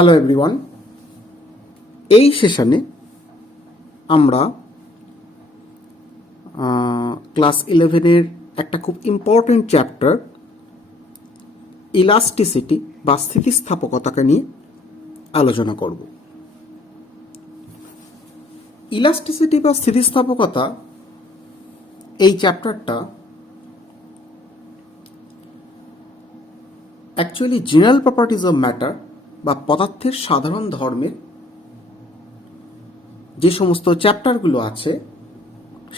Hello everyone, এই সেশনে আমরা ক্লাস 11-এর একটা খুব ইম্পর্টেন্ট চ্যাপ্টার ইলাস্টিসিটি বা স্থিতিস্থাপকতাকে নিয়ে আলোচনা করব। ইলাস্টিসিটি বা স্থিতিস্থাপকতা এই চ্যাপ্টারটা actually general properties of matter বা পদার্থের সাধারণ ধর্মের যে সমস্ত চ্যাপ্টারগুলো আছে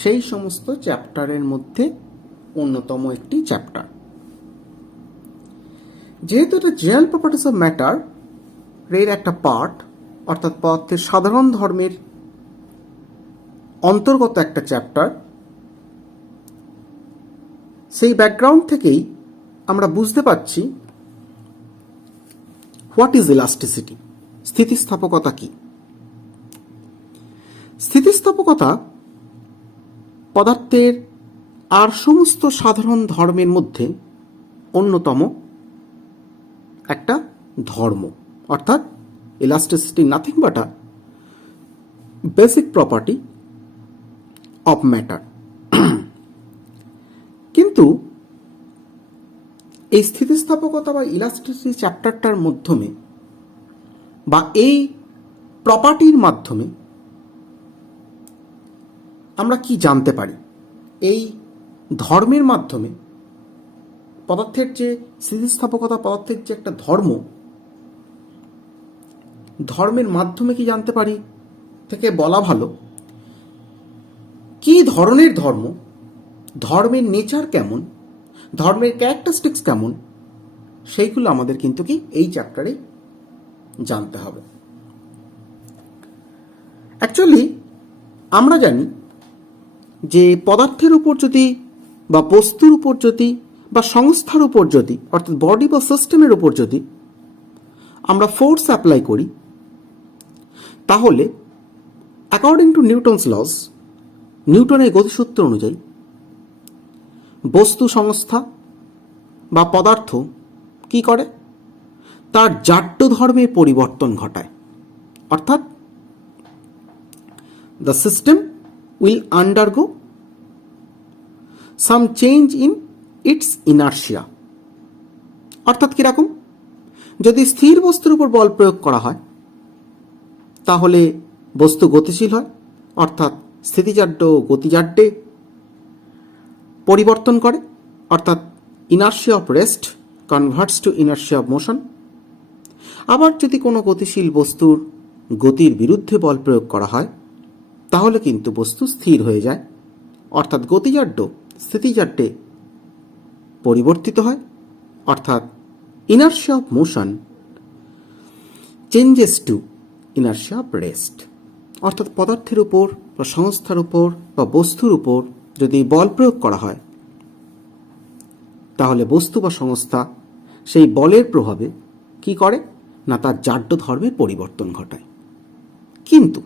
সেই সমস্ত চ্যাপ্টারের মধ্যে অন্যতম একটি চ্যাপ্টার। যেহেতু এটা জেনারেল প্রপার্টিজ অফ ম্যাটার এর একটা পার্ট, অর্থাৎ পদার্থের সাধারণ ধর্মের অন্তর্গত একটা চ্যাপ্টার, সেই ব্যাকগ্রাউন্ড থেকেই আমরা বুঝতে পারছি হোয়াট ইজ ইলাস্টিসিটি, স্থিতিস্থাপকতা কি। স্থিতিস্থাপকতা পদার্থের আর সমস্ত সাধারণ ধর্মের মধ্যে অন্যতম একটা ধর্ম, অর্থাৎ elasticity nothing but a basic property of matter. কিন্তু এই স্থিতিস্থাপকতা বা ইলাস্টিসিটি চ্যাপ্টারটার মাধ্যমে বা এই প্রপার্টির মাধ্যমে আমরা কি জানতে পারি? এই ধর্মের মাধ্যমে পদার্থের যে স্থিতিস্থাপকতা, পদার্থের যে একটা ধর্মের মাধ্যমে কি জানতে পারি থেকে বলা ভালো কি ধরনের ধর্ম, ধর্মের নেচার কেমন, ধর্মের ক্যারেক্টারিস্টিক্স কেমন, সেইগুলো আমাদের কিন্তু কি এই চ্যাপ্টারে জানতে হবে। অ্যাকচুয়ালি আমরা জানি যে পদার্থের উপর যদি বা বস্তুর উপর যদি বা সংস্থার উপর যদি, অর্থাৎ বডি বা সিস্টেমের উপর যদি আমরা ফোর্স অ্যাপ্লাই করি, তাহলে অ্যাকর্ডিং টু নিউটনস লস, নিউটনের গতিসূত্র অনুযায়ী বস্তু সংস্থা বা পদার্থ কি করে? তার জাড্য ধর্মের পরিবর্তন ঘটায়, অর্থাৎ the system will undergo some change in its inertia। অর্থাৎ কিরকম? যদি স্থির বস্তুর উপর বল প্রয়োগ করা হয় তাহলে বস্তু গতিশীল হয়, অর্থাৎ স্থিতিজাড্য গতিজাড্যে পরিবর্তন করে, অর্থাৎ inertia of rest converts to inertia of motion. আবার যদি কোনো গতিশীল বস্তুর গতির বিরুদ্ধে বল প্রয়োগ করা হয় তাহলে কিন্তু বস্তু স্থির হয়ে যায়, অর্থাৎ গতিজাড্য স্থিতিজাড্যে পরিবর্তিত হয়, অর্থাৎ inertia of motion changes to inertia of rest. অর্থাৎ পদার্থের উপর বা সংস্থার উপর বা বস্তুর উপর যদি বল প্রয়োগ করা হয় তাহলে বস্তু বা সংস্থা সেই বলের প্রভাবে কি করে না তার জাড্য ধর্মের পরিবর্তন ঘটায়। কিন্তু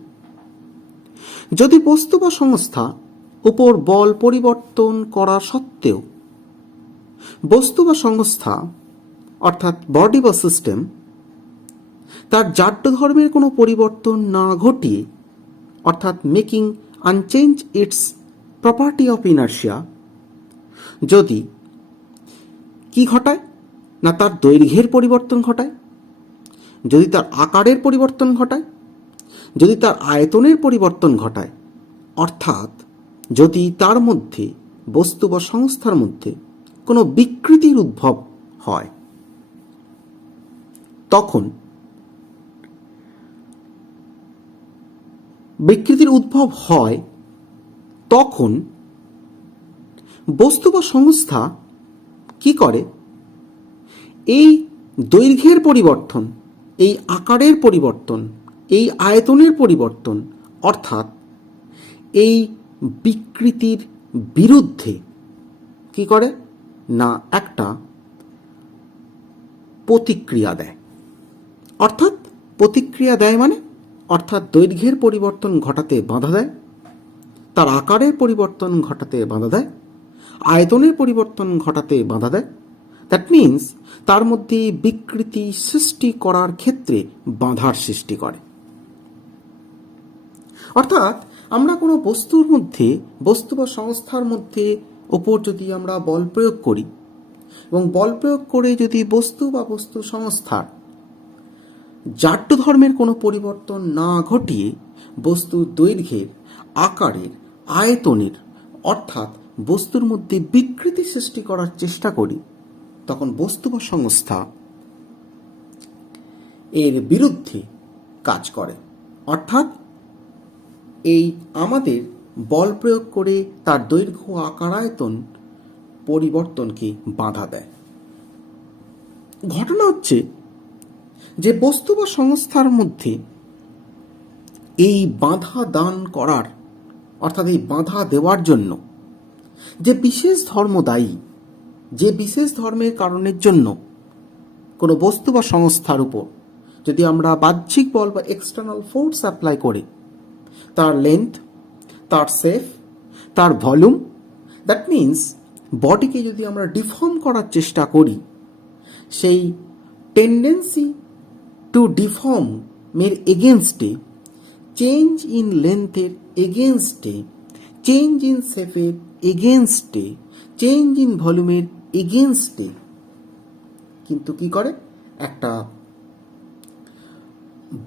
যদি বস্তু বা সংস্থা উপর বল পরিবর্তন করা সত্ত্বেও বস্তু বা সংস্থা অর্থাৎ বডি বা সিস্টেম তার জাড্য ধর্মের কোনো পরিবর্তন না ঘটিয়ে, অর্থাৎ making unchange it's property of inertia, যদি কি ঘটায় না তার দৈর্ঘ্যের পরিবর্তন ঘটায়, যদি তার আকারের পরিবর্তন ঘটায়, যদি তার আয়তনের পরিবর্তন ঘটায়, অর্থাৎ যদি তার মধ্যে বস্তু বা সংস্থার মধ্যে কোনো বিকৃতির উদ্ভব হয়, তখন বস্তু বা সংস্থা কি করে? এই দৈর্ঘ্যের পরিবর্তন, এই আকারের পরিবর্তন, এই আয়তনের পরিবর্তন, অর্থাৎ এই বিকৃতির বিরুদ্ধে কি করে না একটা প্রতিক্রিয়া দেয়। অর্থাৎ প্রতিক্রিয়া দেয় মানে অর্থাৎ দৈর্ঘ্যের পরিবর্তন ঘটাতে বাধা দেয়, তার আকারের পরিবর্তন ঘটাতে বাধা দেয়, আয়তনের পরিবর্তন ঘটাতে বাধা দেয়, দ্যাট মিন্স তার মধ্যে বিকৃতি সৃষ্টি করার ক্ষেত্রে বাধার সৃষ্টি করে। অর্থাৎ আমরা কোনো বস্তুর মধ্যে, বস্তু বা সংস্থার মধ্যে ওপর যদি আমরা বল প্রয়োগ করি এবং বল প্রয়োগ করে যদি বস্তু বা বস্তু সংস্থার জাড্য ধর্মের কোনো পরিবর্তন না ঘটিয়ে বস্তুর দৈর্ঘ্যের, আকারের, আয়তনের অর্থাৎ বস্তুর মধ্যে বিকৃতি সৃষ্টি করার চেষ্টা করি, তখন বস্তু বা সংস্থা এর বিরুদ্ধে কাজ করে। অর্থাৎ এই আমাদের বল প্রয়োগ করে তার দৈর্ঘ্য, আকার, আয়তন পরিবর্তনকে বাধা দেয়। ঘটনা হচ্ছে যে বস্তু বা সংস্থার মধ্যে এই বাধা দান করার, অর্থাৎ এই বাধা দেওয়ার জন্য যে বিশেষ ধর্ম দায়ী, যে বিশেষ ধর্মের কারণের জন্য কোনো বস্তু বা সংস্থার উপর যদি আমরা বাহ্যিক বল বা এক্সটার্নাল ফোর্স অ্যাপ্লাই করে তার লেন্থ, তার শেপ, তার ভলিউম, দ্যাট মিন্স বডিকে যদি আমরা ডিফর্ম করার চেষ্টা করি, সেই টেন্ডেন্সি টু ডিফর্ম এর এগেনস্টে, চেঞ্জ ইন লেন্থের এগেনস্টে, চেঞ্জ ইন শেপের এগেনস্টে, চেঞ্জ ইন ভলিউমের এগেনস্টে কিন্তু কি করে, একটা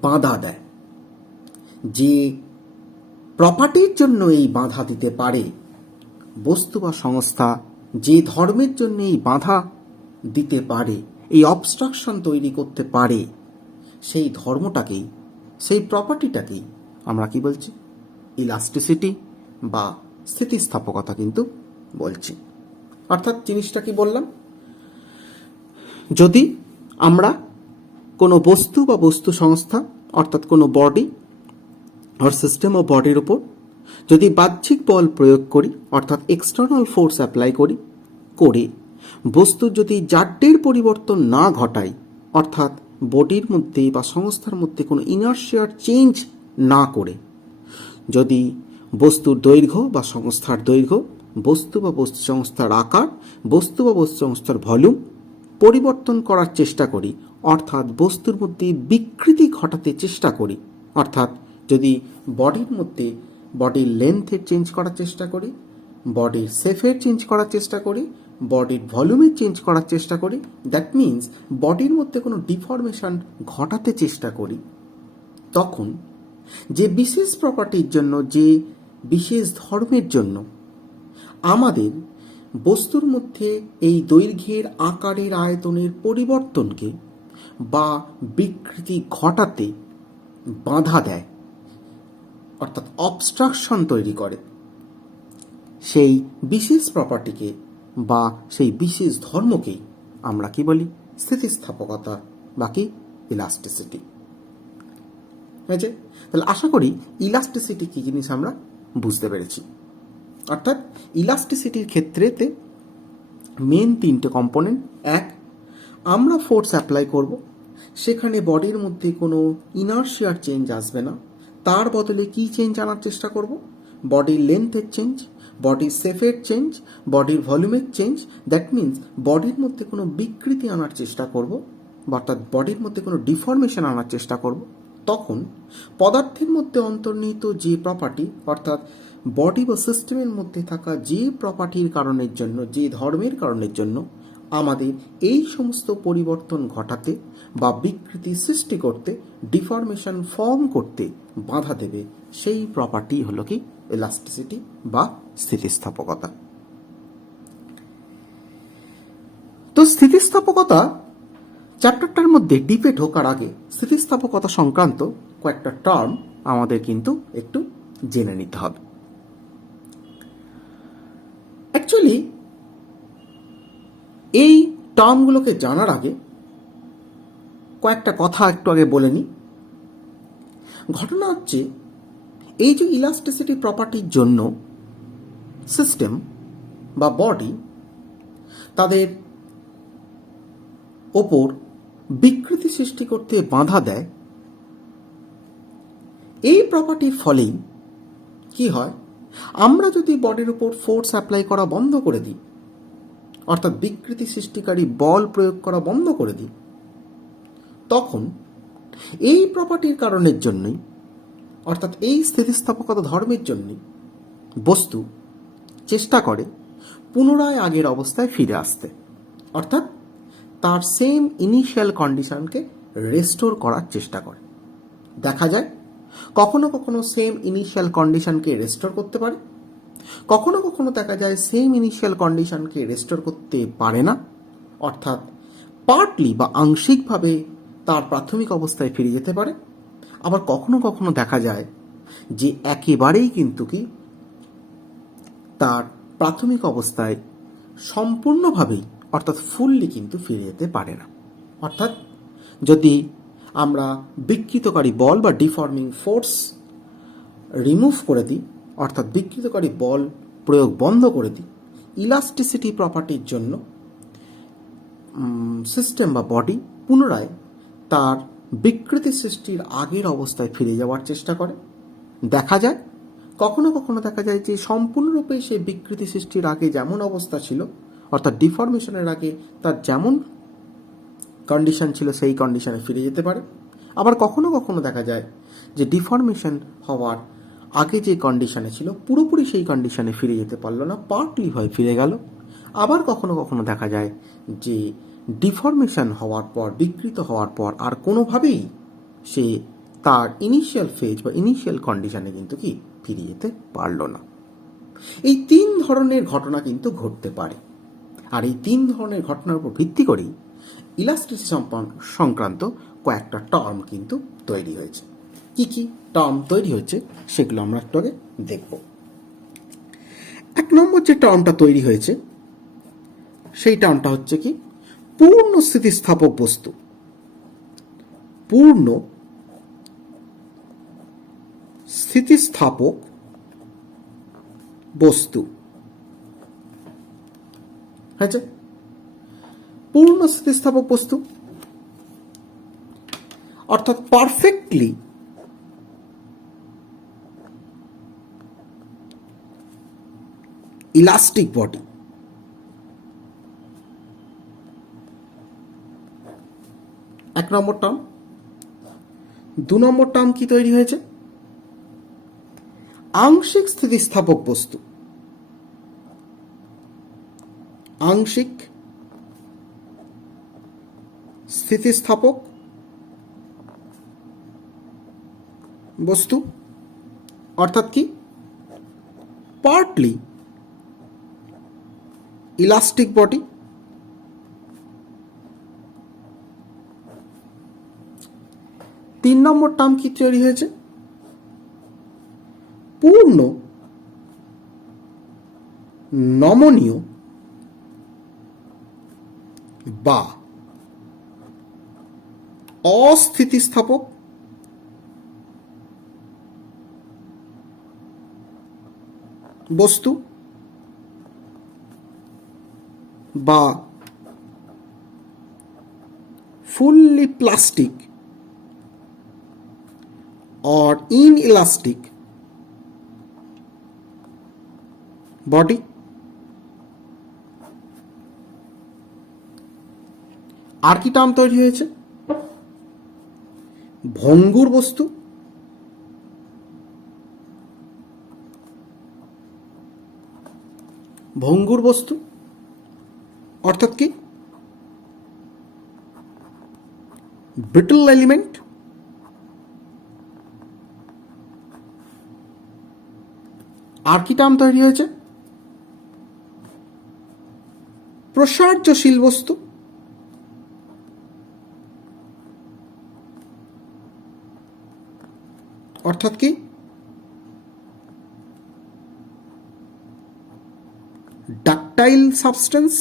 বাধা দেয়। যে প্রপার্টির জন্য এই বাধা দিতে পারে, বস্তু বা সংস্থা যে ধর্মের জন্য এই বাধা দিতে পারে, এই অবস্ট্রাকশন তৈরি করতে পারে, সেই ধর্মটাকেই, সেই প্রপার্টিটাকেই আমরা কি বলছি, ইলাস্টিসিটি বা স্থিতিস্থাপকতা কিন্তু বলছি। অর্থাৎ জিনিসটা কি বললাম, যদি আমরা কোনো বস্তু বা বস্তু সংস্থা অর্থাৎ কোনো বডি আর সিস্টেম অফ বডির উপর যদি বাহ্যিক বল প্রয়োগ করি, অর্থাৎ এক্সটার্নাল ফোর্স অ্যাপ্লাই করি, করে বস্তুর যদি জাড্যের পরিবর্তন না ঘটাই, অর্থাৎ বডির মধ্যে বা সংস্থার মধ্যে কোনো ইনার্শিয়ার চেঞ্জ না করে যদি বস্তুর দৈর্ঘ্য বা সংস্থার দৈর্ঘ্য, বস্তু বা বস্তু সংস্থার আকার, বস্তু বা বস্তু সংস্থার ভলিউম পরিবর্তন করার চেষ্টা করি, অর্থাৎ বস্তুর মধ্যে বিকৃতি ঘটাতে চেষ্টা করি, অর্থাৎ যদি বডির মধ্যে বডির লেন্থের চেঞ্জ করার চেষ্টা করি, বডির শেপের চেঞ্জ করার চেষ্টা করি, বডির ভলিউমের চেঞ্জ করার চেষ্টা করি, দ্যাট মিন্স বডির মধ্যে কোনো ডিফরমেশন ঘটাতে চেষ্টা করি, তখন যে বিশেষ প্রপার্টির জন্য, যে বিশেষ ধর্মের জন্য আমাদের বস্তুর মধ্যে এই দৈর্ঘ্যের, আকারের, আয়তনের পরিবর্তনকে বা বিকৃতি ঘটাতে বাধা দেয়, অর্থাৎ অবস্ট্রাকশন তৈরি করে, সেই বিশেষ প্রপার্টিকে বা সেই বিশেষ ধর্মকেই আমরা কি বলি, স্থিতিস্থাপকতা বা কি ইলাস্টিসিটি। হয়েছে? তাহলে আশা করি ইলাস্টিসিটি কি জিনিস আমরা বুঝতে পেরেছি। অর্থাৎ ইলাস্টিসিটির ক্ষেত্রেতে মেন তিনটে কম্পোনেন্ট। এক, আমরা ফোর্স অ্যাপ্লাই করব, সেখানে বডির মধ্যে কোনো ইনার্শিয়ার চেঞ্জ আসবে না, তার বদলে কি চেঞ্জ আনার চেষ্টা করব, বডির লেন্থের চেঞ্জ, বডির শেপের চেঞ্জ, বডির ভলিউমের চেঞ্জ, দ্যাট মিন্স বডির মধ্যে কোনো বিকৃতি আনার চেষ্টা করব, অর্থাৎ বডির মধ্যে কোনো ডিফরমেশন আনার চেষ্টা করব। তখন পদার্থের মধ্যে অন্তর্নিহিত যে প্রপার্টি, অর্থাৎ বডি বা সিস্টেমের মধ্যে থাকা যে প্রপার্টির কারণের জন্য, যে ধর্মের কারণের জন্য আমাদের এই সমস্ত পরিবর্তন ঘটাতে বা বিকৃতি সৃষ্টি করতে, ডিফরমেশন ফর্ম করতে বাধা দেবে, সেই প্রপার্টি হলো কি ইলাস্টিসিটি বা স্থিতিস্থাপকতা। তো স্থিতিস্থাপকতা চ্যাপ্টারটার মধ্যে ডিপে ঢোকার আগে স্থিতিস্থাপকতা সংক্রান্ত কয়েকটা টার্ম আমাদের কিন্তু একটু জেনে নিতে হবে। অ্যাকচুয়ালি এই টার্মগুলোকে জানার আগে কয়েকটা কথা একটু আগে বলে নিই। ঘটনা হচ্ছে, এই যে ইলাস্টিসিটি প্রপার্টির জন্য সিস্টেম বা বডি তাদের ওপর বিকৃতি সৃষ্টি করতে বাধা দেয়, এই প্রপার্টির ফলেই কি হয়, আমরা যদি বডির উপর ফোর্স অ্যাপ্লাই করা বন্ধ করে দিই, অর্থাৎ বিকৃতি সৃষ্টিকারী বল প্রয়োগ করা বন্ধ করে দিই, তখন এই প্রপার্টির কারণের জন্যই, অর্থাৎ এই স্থিতিস্থাপকতা ধর্মের জন্যই বস্তু চেষ্টা করে পুনরায় আগের অবস্থায় ফিরে আসতে, অর্থাৎ তার সেম ইনিশিয়াল কন্ডিশনকে রেস্টোর করার চেষ্টা করে। দেখা যায় কখনো কখনো সেম ইনিশিয়াল কন্ডিশনকে রেস্টোর করতে পারে, কখনো কখনো দেখা যায় সেম ইনিশিয়াল কন্ডিশনকে রেস্টোর করতে পারে না, অর্থাৎ পার্টলি বা আংশিকভাবে তার প্রাথমিক অবস্থায় ফিরে যেতে পারে। আবার কখনো কখনো দেখা যায় যে একেবারেই কিন্তু কি তার প্রাথমিক অবস্থায় সম্পূর্ণভাবেই, অর্থাৎ ফুললি কিন্তু ফিরে যেতে পারে না। অর্থাৎ যদি আমরা বিকৃতকারী বল বা ডিফর্মিং ফোর্স রিমুভ করে দিই, অর্থাৎ বিকৃতকারী বল প্রয়োগ বন্ধ করে দিই, ইলাস্টিসিটি প্রপার্টির জন্য সিস্টেম বা বডি পুনরায় তার বিকৃতি সৃষ্টির আগের অবস্থায় ফিরে যাওয়ার চেষ্টা করে। দেখা যায় কখনো কখনো দেখা যায় যে সম্পূর্ণরূপে সে বিকৃতি সৃষ্টির আগে যেমন অবস্থা ছিল, অর্থাৎ ডিফরমেশনের আগে তার যেমন কন্ডিশন ছিল সেই কন্ডিশনে ফিরে যেতে পারে। আবার কখনো কখনো দেখা যায় যে ডিফরমেশন হওয়ার আগে যে কন্ডিশনে ছিল পুরোপুরি সেই কন্ডিশনে ফিরে যেতে পারলো না, পার্টলি হয়ে ফিরে গেল। আবার কখনো কখনো দেখা যায় যে ডিফরমেশন হওয়ার পর, বিকৃত হওয়ার পর আর কোনোভাবেই সে তার ইনিশিয়াল ফেজ বা ইনিশিয়াল কন্ডিশনে কিন্তু কি ফিরে যেতে পারল না। এই তিন ধরনের ঘটনা কিন্তু ঘটতে পারে, আর এই তিন ধরনের ঘটনার উপর ভিত্তি করেই ইলাস্টিসিটি সংক্রান্ত কয়েকটা টার্ম কিন্তু তৈরি হয়েছে। কি কি টার্ম তৈরি হয়েছে সেগুলো আমরা একটু আগে দেখব। এক নম্বর যে টার্মটা তৈরি হয়েছে সেই টার্মটা হচ্ছে কি পূর্ণ স্থিতিস্থাপক বস্তু। পূর্ণ স্থিতিস্থাপক বস্তু হয়েছে। পূর্ণ স্থিতিস্থাপক বস্তু অর্থাৎ পারফেক্টলি ইলাস্টিক বডি। এক নম্বর টার্ম। দু নম্বর টার্ম কি তৈরি হয়েছে? আংশিক স্থিতিস্থাপক বস্তু। আংশিক স্থিতিস্থাপক বস্তু অর্থাৎ কি পার্টলি ইলাস্টিক বডি। তিন নম্বর টার্ম কি তৈরি হয়েছে? পূর্ণ নমনীয় বা অস্থিতিস্থাপক বস্তু বা fully plastic or inelastic body। আর কি টার্ম তৈরি হয়েছে? ভঙ্গুর বস্তু, ভঙ্গুর বস্তু অর্থাৎ কি ব্রিটল এলিমেন্ট। আর কি টার্ম তৈরি হয়েছে? প্রসার্যশীল বস্তু অর্থাৎ কি ডাকটাইল সাবস্টেন্স।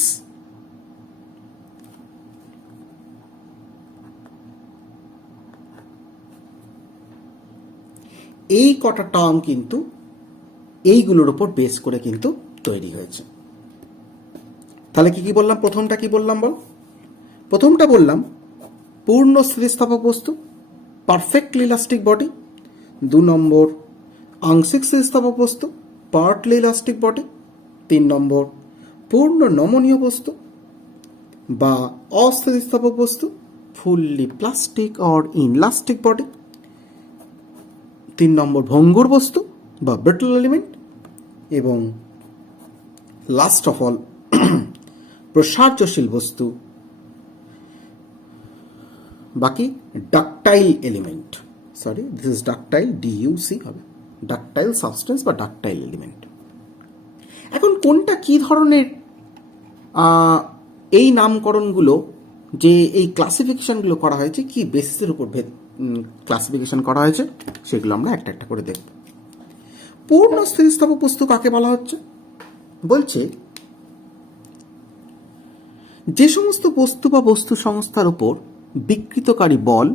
এই কটা টার্ম কিন্তু এইগুলোর উপর বেস করে কিন্তু তৈরি হয়েছে। তাহলে কি কি বললাম? প্রথমটা কি বললাম বল? প্রথমটা বললাম পূর্ণ স্থিতিস্থাপক বস্তু, পারফেক্টলি ইলাস্টিক বডি। দু নম্বর আংশিক স্থিতিস্থাপক বস্তু, পার্টলি ইলাস্টিক বডি। তিন নম্বর পূর্ণ নমনীয় বস্তু বা অস্থিতিস্থাপক বস্তু, fully plastic or inelastic body. 3 নম্বর ভঙ্গুর বস্তু বা ব্রিটল এলিমেন্ট। এবং লাস্ট অফ অল প্রসার্যশীল বস্তু বাকি ductile element. Sorry, this is ductile, DUC হবে, ডাকটাইল সাবস্টেন্স বা ডাকটাইল এলিমেন্ট। এখন কোনটা কি ধরনের এই নামকরণগুলো, যে এই ক্লাসিফিকেশনগুলো করা হয়েছে, কি বেসিসের উপর ক্লাসিফিকেশন করা হয়েছে, সেগুলো আমরা একটা একটা করে দেখব। পূর্ণ স্থিতিস্থাপক বস্তু কাকে বলা হচ্ছে? বলছে যে সমস্ত বস্তু বা বস্তু সংস্থার উপর বিকৃতকারী বল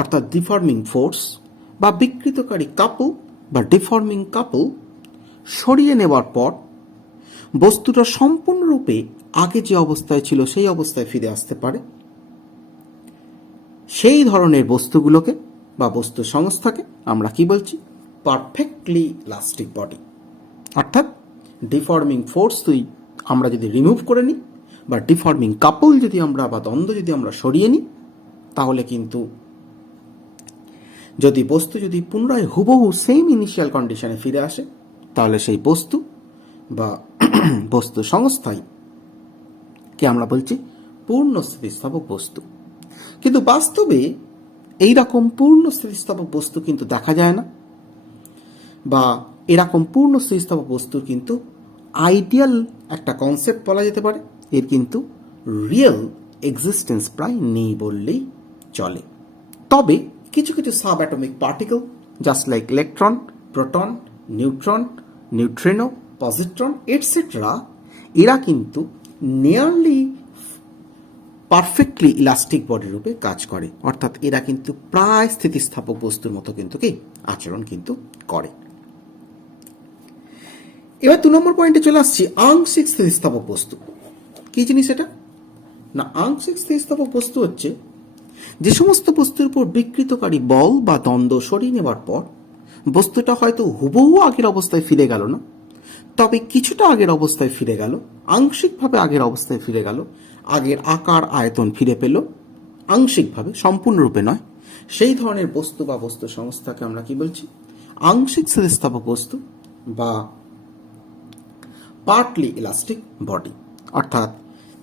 অর্থাৎ ডিফর্মিং ফোর্স বা বিকৃতকারী কাপল বা ডিফর্মিং কাপল সরিয়ে নেওয়ার পর বস্তুটা সম্পূর্ণরূপে আগে যে অবস্থায় ছিল সেই অবস্থায় ফিরে আসতে পারে, সেই ধরনের বস্তুগুলোকে বা বস্তু সংস্থাকে আমরা কি বলছি? Perfectly elastic body. অর্থাৎ ডিফর্মিং ফোর্স আমরা যদি রিমুভ করে নিই বা ডিফর্মিং কাপল যদি আমরা বা দ্বন্দ্ব যদি আমরা সরিয়ে নিই, তাহলে কিন্তু যদি বস্তু যদি পুনরায় হুবহু সেম ইনিশিয়াল কন্ডিশনে ফিরে আসে, তাহলে সেই বস্তু বা বস্তু সংস্থায় কে আমরা বলছি পূর্ণ স্থিতিস্থাপক বস্তু। কিন্তু বাস্তবে এইরকম পূর্ণ স্থিতিস্থাপক বস্তু কিন্তু দেখা যায় না, বা এরকম পূর্ণ স্থিতিস্থাপক বস্তুর কিন্তু আইডিয়াল একটা কনসেপ্ট বলা যেতে পারে, এর কিন্তু রিয়েল এক্সিস্টেন্স প্রায় নেই বললেই চলে। তবে কিছু কিছু sub atomic particle just like electron, proton, neutron, neutrino, positron etcetera, এরা কিন্তু নিয়ারলি পারফেক্টলি ইলাস্টিক বডি রূপে কাজ করে। অর্থাৎ এরা কিন্তু প্রায় স্থিতিস্থাপক বস্তুর মতো কিন্তু কি আচরণ কিন্তু করে। এবার 2 নম্বর পয়েন্টে চলে আসছি, আংশিক স্থিতিস্থাপক বস্তু। কি জিনিস এটা? না, আংশিক স্থিতিস্থাপক বস্তু হচ্ছে যে সমস্ত বস্তুর উপর বিকৃতকারী বল বা দ্বন্দ্ব সরিয়ে নেওয়ার পর বস্তুটা হয়তো হুবহু আগের অবস্থায় ফিরে গেল না, তবে কিছুটা আগের অবস্থায় ফিরে গেল, আংশিকভাবে আগের অবস্থায় ফিরে গেল, আগের আকার আয়তন ফিরে পেল আংশিকভাবে, সম্পূর্ণরূপে নয়, সেই ধরনের বস্তু বা বস্তু সংস্থাকে আমরা কি বলছি? আংশিক স্থিতিস্থাপক বস্তু বা পার্টলি ইলাস্টিক বডি। অর্থাৎ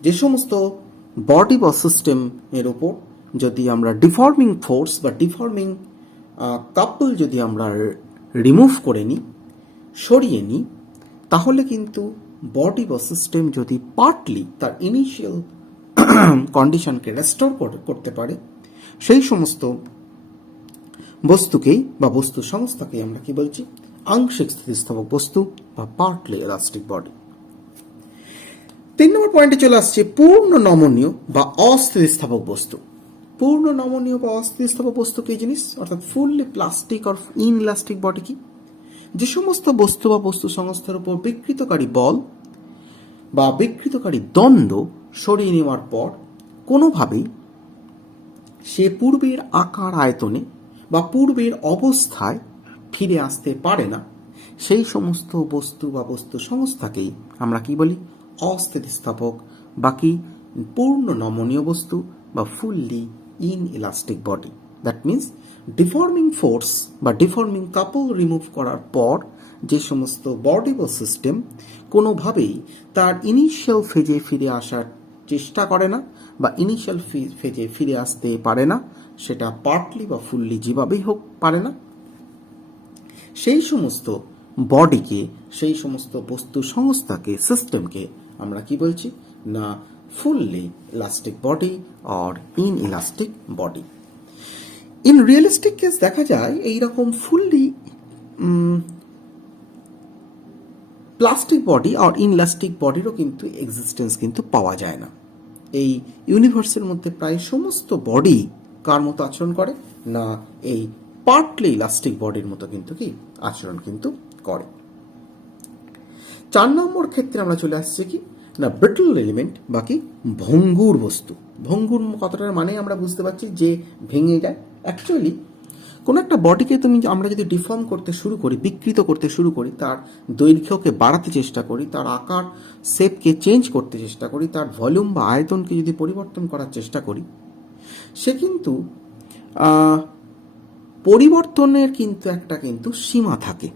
যে সমস্ত বডি বা সিস্টেম এর উপর যদি আমরা ডিফর্মিং ফোর্স বা ডিফর্মিং কাপল যদি আমরা রিমুভ করে নিই, সরিয়ে নিই, তাহলে কিন্তু বডি বা সিস্টেম যদি পার্টলি তার ইনিশিয়াল কন্ডিশনকে রেস্টোর করতে পারে, সেই সমস্ত বস্তুকেই বা বস্তু সংস্থাকেই আমরা কি বলছি? আংশিক স্থিতিস্থাপক বস্তু বা পার্টলি ইলাস্টিক বডি। 3 নম্বর পয়েন্টে চলে আসছে পূর্ণ নমনীয় বা অস্থিতিস্থাপক বস্তু। পূর্ণ নমনীয় বা অস্থিতিস্থাপক বস্তু কি জিনিস? অর্থাৎ fully plastic or inelastic body কি? যে সমস্ত বস্তু বা বস্তু সংস্থার উপর বিকৃতকারী বল বা বিকৃতকারী দ্বন্দ্ব সরিয়ে নেওয়ার পর কোনোভাবেই সে পূর্বের আকার আয়তনে বা পূর্বের অবস্থায় ফিরে আসতে পারে না, সেই সমস্ত বস্তু বা বস্তু সংস্থাকেই আমরা কি বলি? অস্থিতিস্থাপক বা কি পূর্ণ নমনীয় বস্তু বা fully inelastic body. That means deforming force বা ডিফর্মিং কাপল রিমুভ করার পর যে সমস্ত বডি বা সিস্টেম কোনোভাবেই তার ইনিশিয়াল ফেজে ফিরে আসার চেষ্টা করে না বা ইনিশিয়াল ফেজে ফিরে আসতে পারে না, সেটা পার্টলি বা ফুললি যেভাবেই হোক পারে না, সেই সমস্ত বডিকে, সেই সমস্ত বস্তু সংস্থাকে, সিস্টেমকে আমরা কি বলছি? না fully elastic body or inelastic body. In realistic case দেখা যায় এইরকম ফুললি প্লাস্টিক বডি আর ইনইলাস্টিক বডিরও কিন্তু এক্সিস্টেন্স কিন্তু পাওয়া যায় না। এই ইউনিভার্সের মধ্যে প্রায় সমস্ত বডি কার মতো আচরণ করে? না এই পার্টলি ইলাস্টিক বডির মতো কিন্তু কি আচরণ কিন্তু করে। 4 নম্বর ক্ষেত্রে আমরা চলে আসছি কি না ব্রিটল এলিমেন্ট বা কি ভঙ্গুর বস্তু। ভঙ্গুর কথাটার মানে আমরা বুঝতে পারছি যে ভেঙে যায়। অ্যাকচুয়ালি কোনো একটা বডিকে আমরা যদি ডিফর্ম করতে শুরু করি, বিকৃত করতে শুরু করি, তার দৈর্ঘ্যকে বাড়াতে চেষ্টা করি, তার আকার শেপকে চেঞ্জ করতে চেষ্টা করি, তার ভলিউম বা আয়তনকে যদি পরিবর্তন করার চেষ্টা করি, সে কিন্তু পরিবর্তনের কিন্তু একটা সীমা থাকে,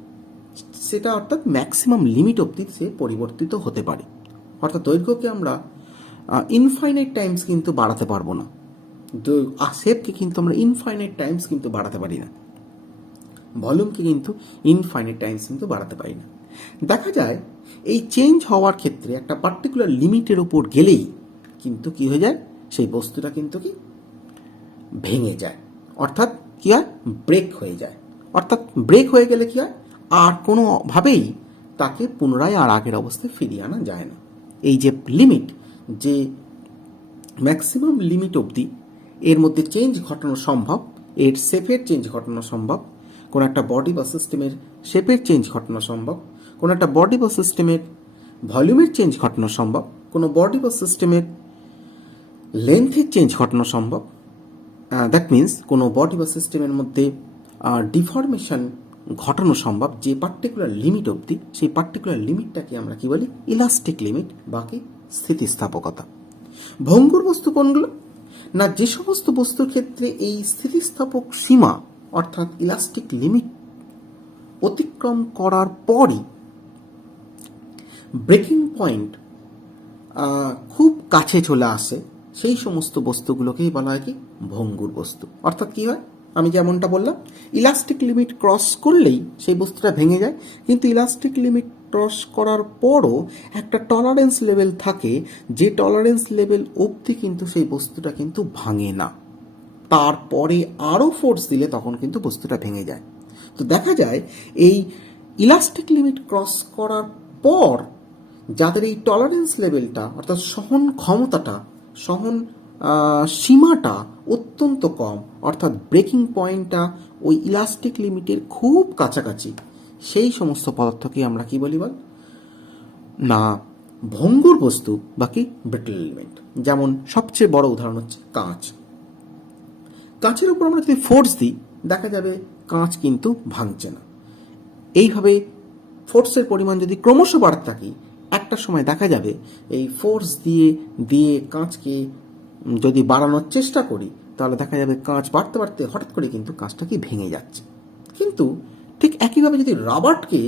সেটা অর্থাৎ ম্যাক্সিমাম লিমিট অবধি সে পরিবর্তিত হতে পারে। অর্থাৎ দৈর্ঘ্যকে আমরা ইনফাইনাইট টাইমস কিন্তু বাড়াতে পারবো না, শেপকে কিন্তু আমরা ইনফাইনাইট টাইমস কিন্তু বাড়াতে পারি না, ভলিউমকে কিন্তু ইনফাইনাইট টাইমস কিন্তু বাড়াতে পারি না। দেখা যায় এই চেঞ্জ হওয়ার ক্ষেত্রে একটা পার্টিকুলার লিমিটের ওপর গেলেই কিন্তু কি হয়ে যায়, সেই বস্তুটা কিন্তু কি ভেঙে যায়, অর্থাৎ কি হয়, ব্রেক হয়ে যায়। অর্থাৎ ব্রেক হয়ে গেলে কি হয়, আর কোনোভাবেই তাকে পুনরায় আর আগের অবস্থায় ফিরিয়ে আনা যায় না। এই যে লিমিট, যে ম্যাক্সিমাম লিমিট অবধি এর মধ্যে চেঞ্জ ঘটানো সম্ভব, এর শেপের চেঞ্জ ঘটানো সম্ভব, কোনো একটা বডি বা সিস্টেমের শেপের চেঞ্জ ঘটানো সম্ভব, কোনো একটা বডি বা সিস্টেমের ভলিউমের চেঞ্জ ঘটানো সম্ভব, কোনো বডি বা সিস্টেমের লেন্থের চেঞ্জ ঘটানো সম্ভব। দ্যাট মিন্স কোনো বডি বা সিস্টেমের মধ্যে ডিফরমেশন ঘটানো সম্ভব যে পার্টিকুলার লিমিট অবধি, সেই পার্টিকুলার লিমিটটাকে আমরা কি বলি, ইলাস্টিক লিমিট বা কি স্থিতিস্থাপকতা। ভঙ্গুর বস্তু কোনগুলো না, যে সমস্ত বস্তুর ক্ষেত্রে এই স্থিতিস্থাপক সীমা অর্থাৎ ইলাস্টিক লিমিট অতিক্রম করার পরই ব্রেকিং পয়েন্ট খুব কাছে চলে আসে, সেই সমস্ত বস্তুগুলোকেই বলা হয় কি ভঙ্গুর বস্তু। অর্থাৎ কি হয়, আমি যেমনটা বললাম, ইলাস্টিক লিমিট ক্রস করলেই সেই বস্তুটা ভেঙে যায়, কিন্তু ইলাস্টিক লিমিট ক্রস করার পরও একটা টলারেন্স লেভেল থাকে, যে টলারেন্স লেভেল অবধি কিন্তু সেই বস্তুটা কিন্তু ভাঙে না, তারপরে আরও ফোর্স দিলে তখন কিন্তু বস্তুটা ভেঙে যায়। তো দেখা যায় এই ইলাস্টিক লিমিট ক্রস করার পর যাদের এই টলারেন্স লেভেলটা অর্থাৎ সহন ক্ষমতাটা, সহন সীমাটা অত্যন্ত কম, অর্থাৎ ব্রেকিং পয়েন্টটা ওই ইলাস্টিক লিমিটের খুব কাছাকাছি, সেই সমস্ত পদার্থকে আমরা কি বলি না ভঙ্গুর বস্তু বা কি ব্রিটল এলিমেন্ট। যেমন সবচেয়ে বড় উদাহরণ হচ্ছে কাঁচ। কাঁচের উপর আমরা যদি ফোর্স দিই, দেখা যাবে কাঁচ কিন্তু ভাঙছে না। এইভাবে ফোর্সের পরিমাণ যদি ক্রমশ বাড়তে থাকে, একটা সময় দেখা যাবে এই ফোর্স দিয়ে দিয়ে কাঁচকে যদি বাড়ানোর চেষ্টা করি, তাহলে দেখা যাবে কাঁচ বাড়তে বাড়তে হঠাৎ করে কিন্তু কাঁচটা কি ভেঙে যাচ্ছে। কিন্তু ঠিক একইভাবে যদি রাবারকে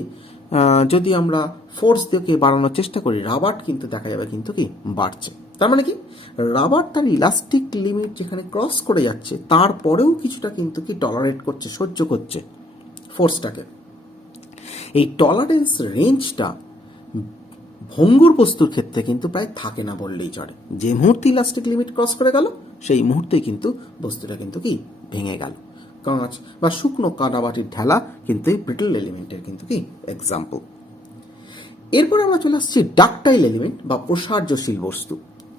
যদি আমরা ফোর্স দিয়ে বাড়ানোর চেষ্টা করি, রাবার কিন্তু দেখা যাবে কিন্তু কি বাড়ছে। তার মানে কি, রাবার তার ইলাস্টিক লিমিট যেখানে ক্রস করে যাচ্ছে, তারপরেও কিছুটা কিন্তু কি টলারেট করছে, সহ্য করছে ফোর্সটাকে। এই টলারেন্স রেঞ্জটা ভঙ্গুর বস্তুর ক্ষেত্রে কিন্তু প্রায় থাকে না বললেই চলে। যে মুহূর্তে ইলাস্টিক লিমিট ক্রস করে গেল, সেই মুহূর্তেই কিন্তু বস্তুটা কিন্তু কি ভেঙে গেল। কাঁচ বা শুকনো কাদামাটির ঢেলা কিন্তু এই ব্রিটল এলিমেন্টের কিন্তু কি এক্সাম্পল। এরপর আমরা চলে আসছি ডাকটাইল এলিমেন্ট বা প্রসার্যশীল বস্তু।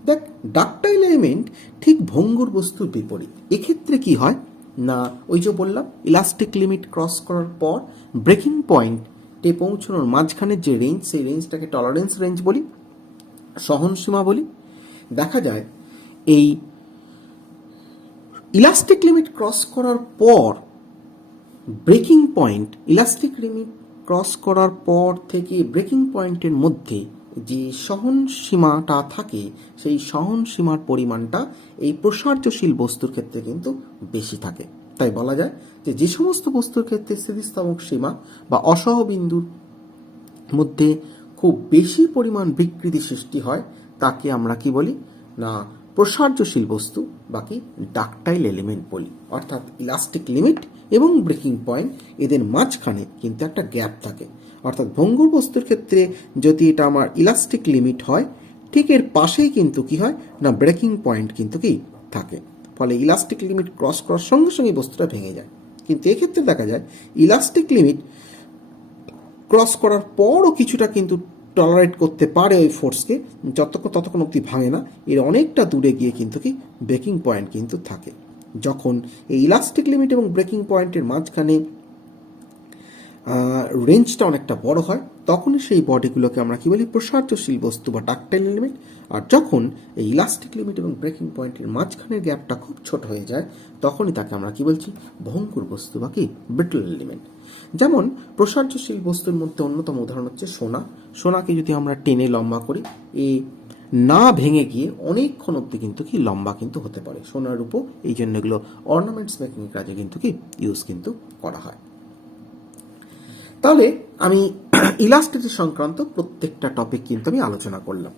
দেখ, ডাকটাইল এলিমেন্ট ঠিক ভঙ্গুর বস্তুর বিপরীত। এক্ষেত্রে কি হয় না, ওই যে বললাম ইলাস্টিক লিমিট ক্রস করার পর ব্রেকিং পয়েন্টে পৌঁছানোর মাঝখানের যে রেঞ্জ, সেই রেঞ্জটাকে টলারেন্স রেঞ্জ বলি, সহনসীমা বলি। দেখা যায় এই ইলাস্টিক লিমিট ক্রস করার পর breaking point, elastic limit cross করার পর থেকে ব্রেকিং পয়েন্টের মধ্যে যে সহন সীমাটা থাকে, সেই সহন সীমার পরিমাণটা এই প্রসার্যশীল বস্তুর ক্ষেত্রে কিন্তু বেশি থাকে। তাই বলা যায় যে যে সমস্ত বস্তুর ক্ষেত্রে স্থিতিস্থাপক সীমা বা অসহবিন্দুর মধ্যে খুব বেশি পরিমাণ বিকৃতি সৃষ্টি হয়, তাকে আমরা কি বলি না প্রসার্যশীল বস্তু বা কি ডাকটাইল এলিমেন্ট বলি। অর্থাৎ ইলাস্টিক লিমিট এবং ব্রেকিং পয়েন্ট, এদের মাঝখানে কিন্তু একটা গ্যাপ থাকে। অর্থাৎ ভঙ্গুর বস্তুর ক্ষেত্রে যদি এটা আমার ইলাস্টিক লিমিট হয়, ঠিক এর পাশেই কিন্তু কি হয় না ব্রেকিং পয়েন্ট কিন্তু কি থাকে, ফলে ইলাস্টিক লিমিট ক্রস করার সঙ্গে সঙ্গে বস্তুটা ভেঙে যায়। কিন্তু এক্ষেত্রে দেখা যায় ইলাস্টিক লিমিট ক্রস করার পরও কিছুটা কিন্তু টলারেট করতে পারে ওই ফোর্সকে, ততক্ষণ অবধি ভাঙে না, এর অনেকটা দূরে গিয়ে কিন্তু কি ব্রেকিং পয়েন্ট কিন্তু থাকে। যখন এই ইলাস্টিক লিমিট এবং ব্রেকিং পয়েন্টের মাঝখানে রেঞ্জটা অনেকটা বড় হয়, তখনই সেই বডিগুলোকে আমরা কি বলি, প্রসার্যশীল বস্তু বা ডাকটাইল এলিমেন্ট। আর যখন এই ইলাস্টিক লিমিট এবং ব্রেকিং পয়েন্টের মাঝখানের গ্যাপটা খুব ছোট হয়ে যায়, তখনই তাকে আমরা কি বলছি, ভঙ্গুর বস্তু বা কি, ব্রিটল এলিমেন্ট। যেমন প্রসার্যশীল বস্তুর মধ্যে অন্যতম উদাহরণ হচ্ছে সোনা। সোনাকে যদি আমরা টেনে লম্বা করি, না ভেঙে গিয়ে অনেকক্ষণ অব্দি কিন্তু কি লম্বা কিন্তু হতে পারে সোনার উপর। এই জন্য এগুলো অর্নামেন্টস মেকিং কাজে কিন্তু কি ইউজ কিন্তু করা হয়। তাহলে আমি ইলাস্টিসিটি সংক্রান্ত প্রত্যেকটা টপিক কিন্তু আমি আলোচনা করলাম।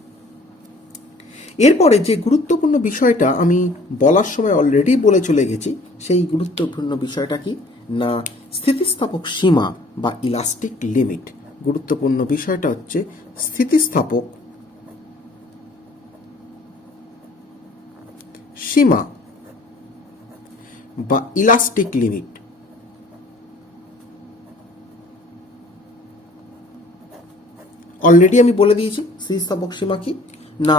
এরপরে যে গুরুত্বপূর্ণ বিষয়টা আমি বলার সময় অলরেডি বলে চলে গেছি, সেই গুরুত্বপূর্ণ বিষয়টা কি না, স্থিতিস্থাপক সীমা বা ইলাস্টিক লিমিট। গুরুত্বপূর্ণ বিষয়টা হচ্ছে স্থিতিস্থাপক সীমা বা ইলাস্টিক লিমিট। অলরেডি আমি বলে দিয়েছি স্থিতিস্থাপক সীমা কি না,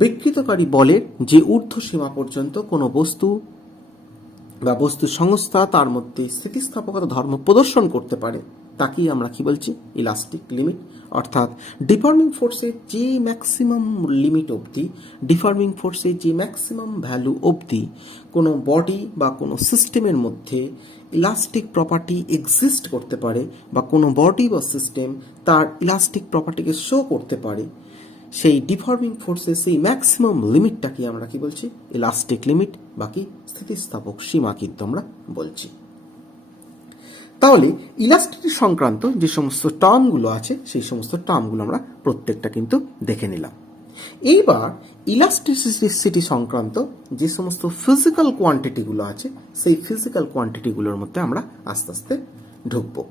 বিকৃতকারী বলের যে ঊর্ধ্ব সীমা পর্যন্ত কোনো বস্তু বা বস্তুর সংস্থা তার মধ্যে স্থিতিস্থাপকতা ধর্ম প্রদর্শন করতে পারে, তাকেই আমরা কি বলছি, ইলাস্টিক লিমিট। অর্থাৎ ডিফর্মিং ফোর্সের যে ম্যাক্সিমাম লিমিট অবধি, ডিফর্মিং ফোর্সের যে ম্যাক্সিমাম ভ্যালু অবধি কোনো বডি বা কোনো সিস্টেমের মধ্যে ইলাস্টিক প্রপার্টি এক্সিস্ট করতে পারে, বা কোনো বডি বা সিস্টেম তার ইলাস্টিক প্রপার্টিকে শো করতে পারে, সেই ডিফর্মিং ফোর্সের সেই ম্যাক্সিমাম লিমিটটাকে আমরা কি বলছি, ইলাস্টিক লিমিট বা কি স্থিতিস্থাপক সীমা কিন্তু আমরা বলছি। তাহলে ইলাস্টিসিটি সংক্রান্ত যে সমস্ত টার্মগুলো আছে, সেই সমস্ত টার্মগুলো আমরা প্রত্যেকটা কিন্তু দেখে নিলাম। এইবার ইলাস্টিসিটি সংক্রান্ত যে সমস্ত ফিজিক্যাল কোয়ান্টিটিগুলো আছে, সেই ফিজিক্যাল কোয়ান্টিটিগুলোর মধ্যে আমরা আস্তে আস্তে ঢুকবো।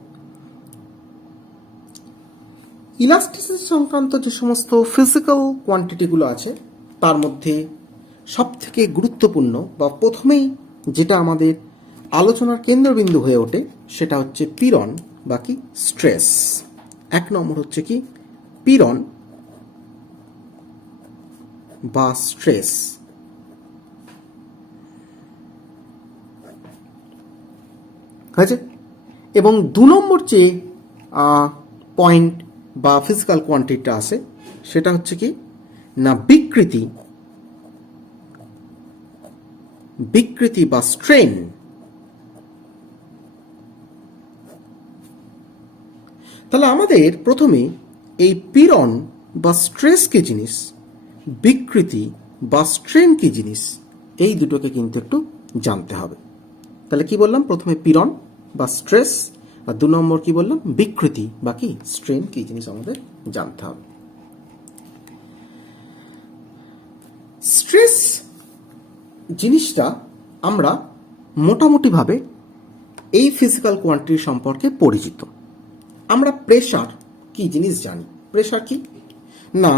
ইলাস্টিসিটি সংক্রান্ত যে সমস্ত ফিজিক্যাল কোয়ান্টিটিগুলো আছে, তার মধ্যে সবথেকে গুরুত্বপূর্ণ বা প্রথমেই যেটা আমাদের আলোচনার কেন্দ্রবিন্দু হয়ে ওঠে, সেটা হচ্ছে পীড়ন বা কি স্ট্রেস। এক নম্বর হচ্ছে কি পীড়ন বা স্ট্রেস। হয়েছে? এবং দু নম্বর যে পয়েন্ট বা ফিজিক্যাল কোয়ান্টিটিটা আছে, সেটা হচ্ছে কি না বিকৃতি বা স্ট্রেন। তাহলে আমাদের প্রথমে এই পীড়ন বা স্ট্রেস কি জিনিস, বিকৃতি বা স্ট্রেন কি জিনিস, এই দুটোকে কিন্তু একটু জানতে হবে। তাহলে কি বললাম, প্রথমে পীড়ন বা স্ট্রেস, আর দু নম্বর কি বললাম, বিকৃতি বা কি স্ট্রেন কি জিনিস আমাদের জানতে হবে। স্ট্রেস জিনিসটা আমরা মোটামুটিভাবে এই ফিজিক্যাল কোয়ান্টিটি সম্পর্কে পরিচিত। আমরা প্রেশার কি জিনিস জানি। প্রেশার কি না,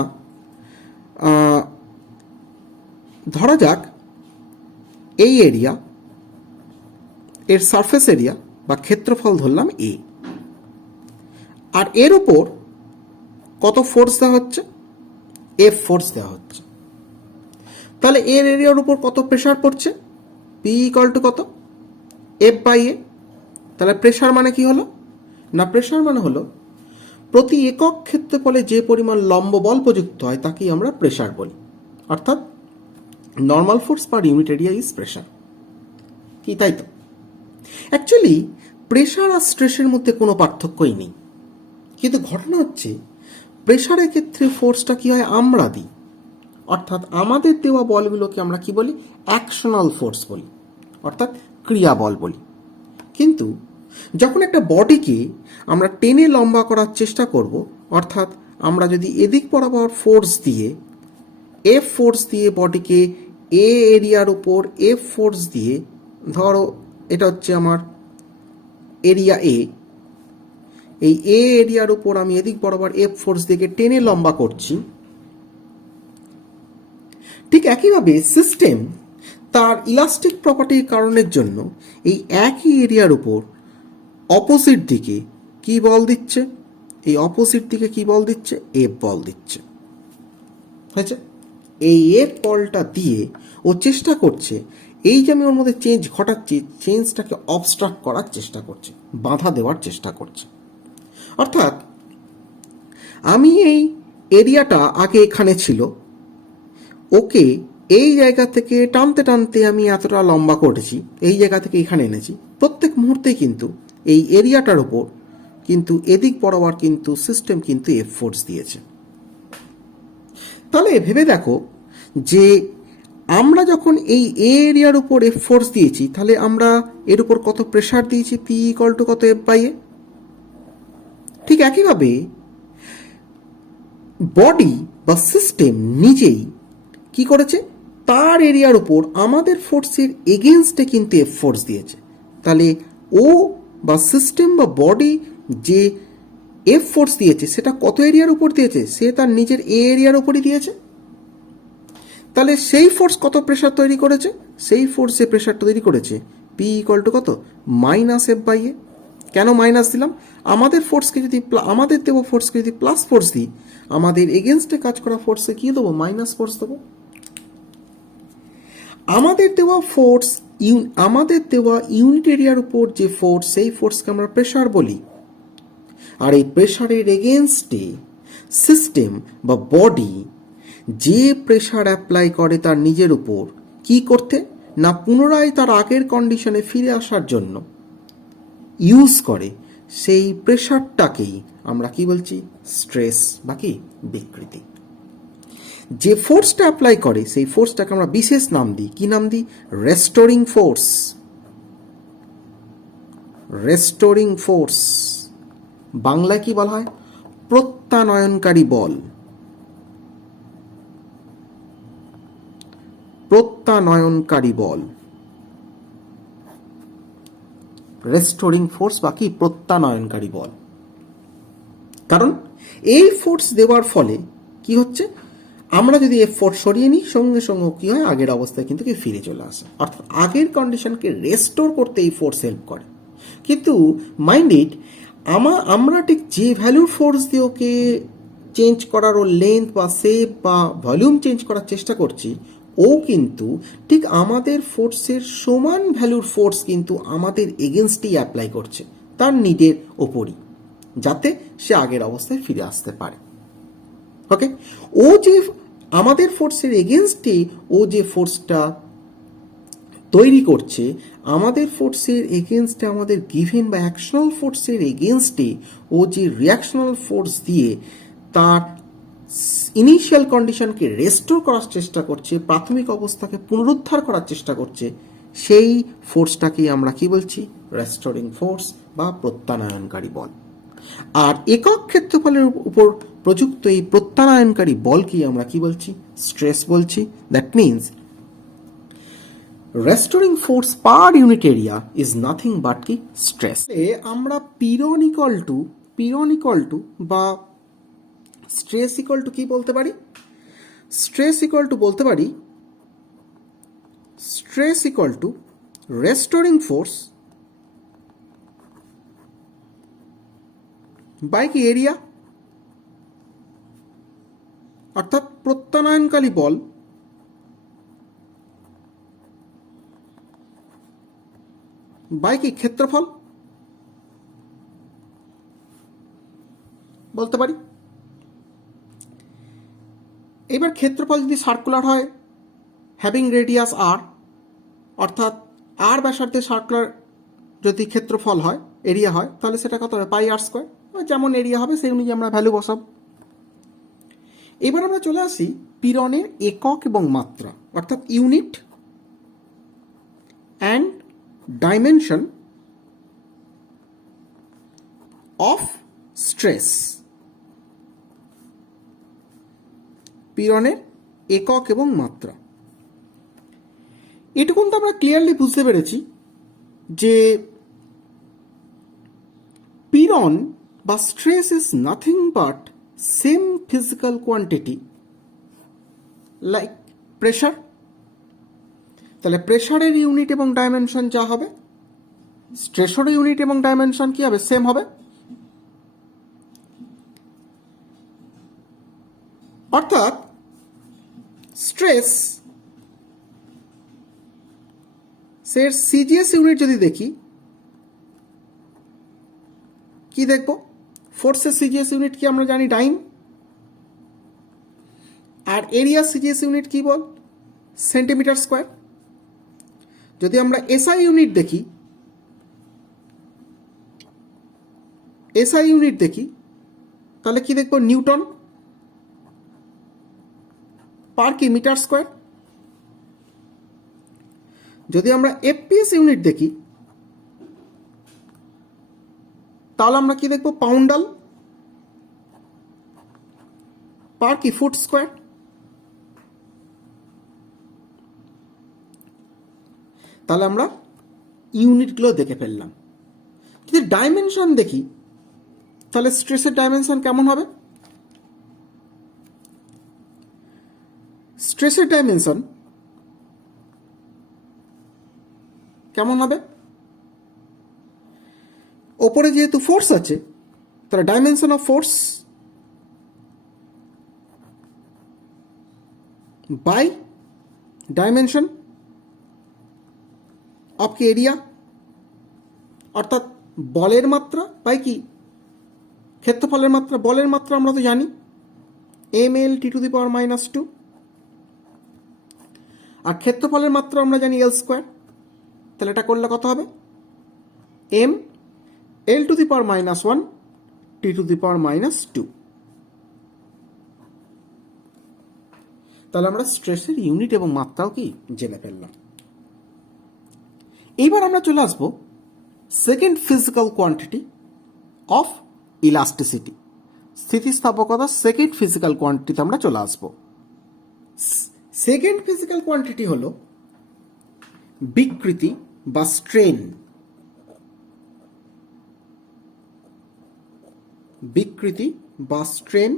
ধরা যাক এই এরিয়া, এর সারফেস এরিয়া বা ক্ষেত্রফল ধরলাম এ, আর এর উপর কত ফোর্স দেওয়া হচ্ছে, এফ ফোর্স দেওয়া হচ্ছে। তাহলে এর এরিয়ার উপর কত প্রেশার পড়ছে, পি ইকুয়াল টু কত, এফ বাই এ। তাহলে প্রেশার মানে কি হলো না, প্রেশার মানে হলো প্রতি একক ক্ষেত্রফলে যে পরিমাণ লম্ব বল প্রযুক্ত হয় তাকেই আমরা প্রেশার বলি। অর্থাৎ normal force per unit area is pressure. কি তাই তো? অ্যাকচুয়ালি প্রেশার আর স্ট্রেসের মধ্যে কোনো পার্থক্যই নেই, কিন্তু ঘটনা হচ্ছে প্রেশারের ক্ষেত্রে ফোর্সটা কি হয়, আমরা দিই। অর্থাৎ আমাদের দেওয়া বলগুলোকে আমরা কি বলি, অ্যাকশনাল ফোর্স বলি, অর্থাৎ ক্রিয়া বল বলি। কিন্তু যখন একটা বডিকে আমরা টেনে লম্বা করার চেষ্টা করব, অর্থাৎ আমরা যদি এদিক বরাবর ফোর্স দিয়ে, এফ ফোর্স দিয়ে বডিকে এ এরিয়ার উপর এফ ফোর্স দিয়ে, ধরো এটা হচ্ছে আমার এরিয়া এ, এই এ এরিয়ার উপর আমি এদিক বরাবর এফ ফোর্স দিয়ে টেনে লম্বা করছি, ঠিক একইভাবে সিস্টেম তার ইলাস্টিক প্রপার্টির কারণের জন্য এই একই এরিয়ার উপর অপোজিট দিকে কি বল দিচ্ছে, এই অপোজিট দিকে কি বল দিচ্ছে, এফ বল দিচ্ছে। হয়েছে? এই এফ বলটা দিয়ে ও চেষ্টা করছে, এই যে আমি ওর মধ্যে চেঞ্জ ঘটাচ্ছি, চেঞ্জটাকে অবস্ট্রাক্ট করার চেষ্টা করছে, বাধা দেওয়ার চেষ্টা করছে। অর্থাৎ আমি এই এরিয়াটা আগে এখানে ছিল, ওকে এই জায়গা থেকে টানতে টানতে আমি এতটা লম্বা করেছি, এই জায়গা থেকে এখানে এনেছি। প্রত্যেক মুহূর্তেই কিন্তু এই এরিয়াটার ওপর কিন্তু এদিক বরাবর কিন্তু সিস্টেম কিন্তু এফ ফোর্স দিয়েছে। তাহলে ভেবে দেখো যে আমরা যখন এই এরিয়ার উপর এফ ফোর্স দিয়েছি, তাহলে আমরা এর উপর কত প্রেশার দিয়েছি, পি ইকুয়াল টু কত এফ বাই এ। ঠিক একইভাবে বডি বা সিস্টেম নিজেই কি করেছে, তার এরিয়ার উপর আমাদের ফোর্সের এগেনস্টে কিন্তু এফ ফোর্স দিয়েছে। তাহলে ও বা সিস্টেম বা বডি যে এফ ফোর্স দিয়েছে সেটা কত এরিয়ার উপর দিয়েছে, সে তার নিজের এ এরিয়ার উপরই দিয়েছে। তাহলে সেই ফোর্স কত প্রেশার তৈরি করেছে, সেই ফোর্সে প্রেশার তৈরি করেছে পি ইকুয়াল টু কত, মাইনাস এফ বাই এ। কেন মাইনাস দিলাম, আমাদের ফোর্সকে যদি আমাদের দেবো ফোর্সকে যদি প্লাস ফোর্স দিই, আমাদের এগেনস্টে কাজ করা ফোর্সে কী দেবো, মাইনাস ফোর্স দেবো। আমাদের দেওয়া ফোর্স, আমাদের দেওয়া ইউনিট এরিয়ার উপর যে ফোর্স, সেই ফোর্সকে আমরা প্রেশার বলি। আর এই প্রেশারের এগেনস্টে সিস্টেম বা বডি যে প্রেশার অ্যাপ্লাই করে তার নিজের উপর, কি করতে না পুনরায় তার আগের কন্ডিশনে ফিরে আসার জন্য ইউজ করে, সেই প্রেশারটাকেই আমরা কি বলছি, স্ট্রেস বা কি বিকৃতি। যে ফোর্সটা অ্যাপ্লাই করে সেই ফোর্সটাকে আমরা বিশেষ নাম দিই, কি নাম দিই, রেস্টোরিং ফোর্স। রেস্টোরিং ফোর্স বাংলায় কি বলা হয়, প্রত্যানয়নকারী বল। প্রত্যানয়নকারী বল, রেস্টোরিং ফোর্স বা কি প্রত্যানয়নকারী বল। কারণ এই ফোর্স দেওয়ার ফলে কি হচ্ছে, আমরা যদি এফ ফোর্স সরিয়ে নিই, সঙ্গে সঙ্গে কি হয়, আগের অবস্থায় কিন্তু কি ফিরে চলে আসে। অর্থাৎ আগের কন্ডিশনকে রেস্টোর করতে এই ফোর্স হেল্প করে। কিন্তু মাইন্ড ইট, আমরা ঠিক যে ভ্যালুর ফোর্স দিয়ে ওকে চেঞ্জ করার, ও লেন্থ বা শেপ বা ভলিউম চেঞ্জ করার চেষ্টা করছি, ও কিন্তু ঠিক আমাদের ফোর্সের সমান ভ্যালুর ফোর্স কিন্তু আমাদের এগেনস্টেই অ্যাপ্লাই করছে তার নিজের ওপরই, যাতে সে আগের অবস্থায় ফিরে আসতে পারে। ওকে, ও যে আমাদের ফোর্সের এগেনস্টে ও যে ফোর্সটা তৈরি করছে, আমাদের ফোর্সের এগেনস্টে, আমাদের গিভেন বা অ্যাকশনাল ফোর্সের এগেনস্টে ও যে রিয়াকশনাল ফোর্স দিয়ে তার ইনিশিয়াল কন্ডিশনকে রেস্টোর করার চেষ্টা করছে, প্রাথমিক অবস্থাকে পুনরুদ্ধার করার চেষ্টা করছে, সেই ফোর্সটাকেই আমরা কি বলছি, রেস্টোরিং ফোর্স বা প্রত্যানয়নকারী বল। আর একক ক্ষেত্রফলের উপর প্রযুক্ত এই প্রত্যানয়নকারী বলকেই আমরা কি বলছি, স্ট্রেস বলছি। That means restoring force per unit area is nothing but কি stress। আমরা পীড়ন ইকুয়াল টু বা স্ট্রেস ইকুয়াল টু কি বলতে পারি, স্ট্রেস ইকুয়াল টু বলতে পারি, stress equal to restoring force by কি এরিয়া, অর্থাৎ প্রত্যানয়নকারী বল বাই কি ক্ষেত্রফল বলতে পারি। এবার ক্ষেত্রফল যদি সার্কুলার হয়, হ্যাভিং রেডিয়াস আর, অর্থাৎ আর ব্যাসার্ধে সার্কুলার যদি ক্ষেত্রফল হয়, এরিয়া হয়, তাহলে সেটা কত হবে, পাই আর স্কোয়ার। যেমন এরিয়া হবে সেই অনুযায়ী আমরা ভ্যালু বসাব। এবার আমরা চলে আসি পীড়নের একক এবং মাত্রা, অর্থাৎ unit and dimension of stress. পীড়নের একক এবং মাত্রা, এটুকুন তো আমরা ক্লিয়ারলি বুঝতে পেরেছি যে পীড়ন বা stress is nothing but same physical quantity like pressure. তাহলে প্রেশারের ইউনিট এবং ডাইমেনশন যা হবে, স্ট্রেসের ইউনিট এবং ডাইমেনশন কি হবে, সেম হবে। অর্থাৎ স্ট্রেস এর সিজিএস ইউনিট যদি দেখি, কি দেখব, ফোর্সের সিজিএস ইউনিট কি আমরা জানি, ডাইন। আর এরিয়া সিজিএস ইউনিট কি বল? Centimetre square. যদি আমরা এসআই ইউনিট দেখি, তাহলে কি দেখব? নিউটন পার কি মিটার স্কোয়ার। যদি আমরা এফপিএস ইউনিট দেখি, তাহলে আমরা কি দেখব? পাউন্ডাল পার কি ফুট স্কোয়ার। তাহলে আমরা ইউনিটগুলো দেখে ফেললাম। যদি ডাইমেনশন দেখি, তাহলে স্ট্রেসের ডাইমেনশন কেমন হবে? স্ট্রেসের ডাইমেনশন কেমন হবে? ওপরে যেহেতু ফোর্স আছে, তাহলে dimension of force by dimension of কি এরিয়া, অর্থাৎ বলের মাত্রা বাই কি ক্ষেত্রফলের মাত্রা। বলের মাত্রা আমরা তো জানি ml T⁻², আর ক্ষেত্রফলের মাত্রা আমরা জানি L²। তাহলে এটা করলে কত হবে? m L⁻⁻1 T⁻²। তাহলে আমরা স্ট্রেসের ইউনিট এবং মাত্রাও কি জেনে ফেললাম। এইবার আমরা চলে আসবো second physical quantity of elasticity. স্থিতিস্থাপকতা সেকেন্ড ফিজিক্যাল কোয়ান্টিটিতে আমরা চলে আসবো। সেকেন্ড ফিজিক্যাল কোয়ান্টিটি হলো বিকৃতি বা স্ট্রেন। বিকৃতি বা স্ট্রেন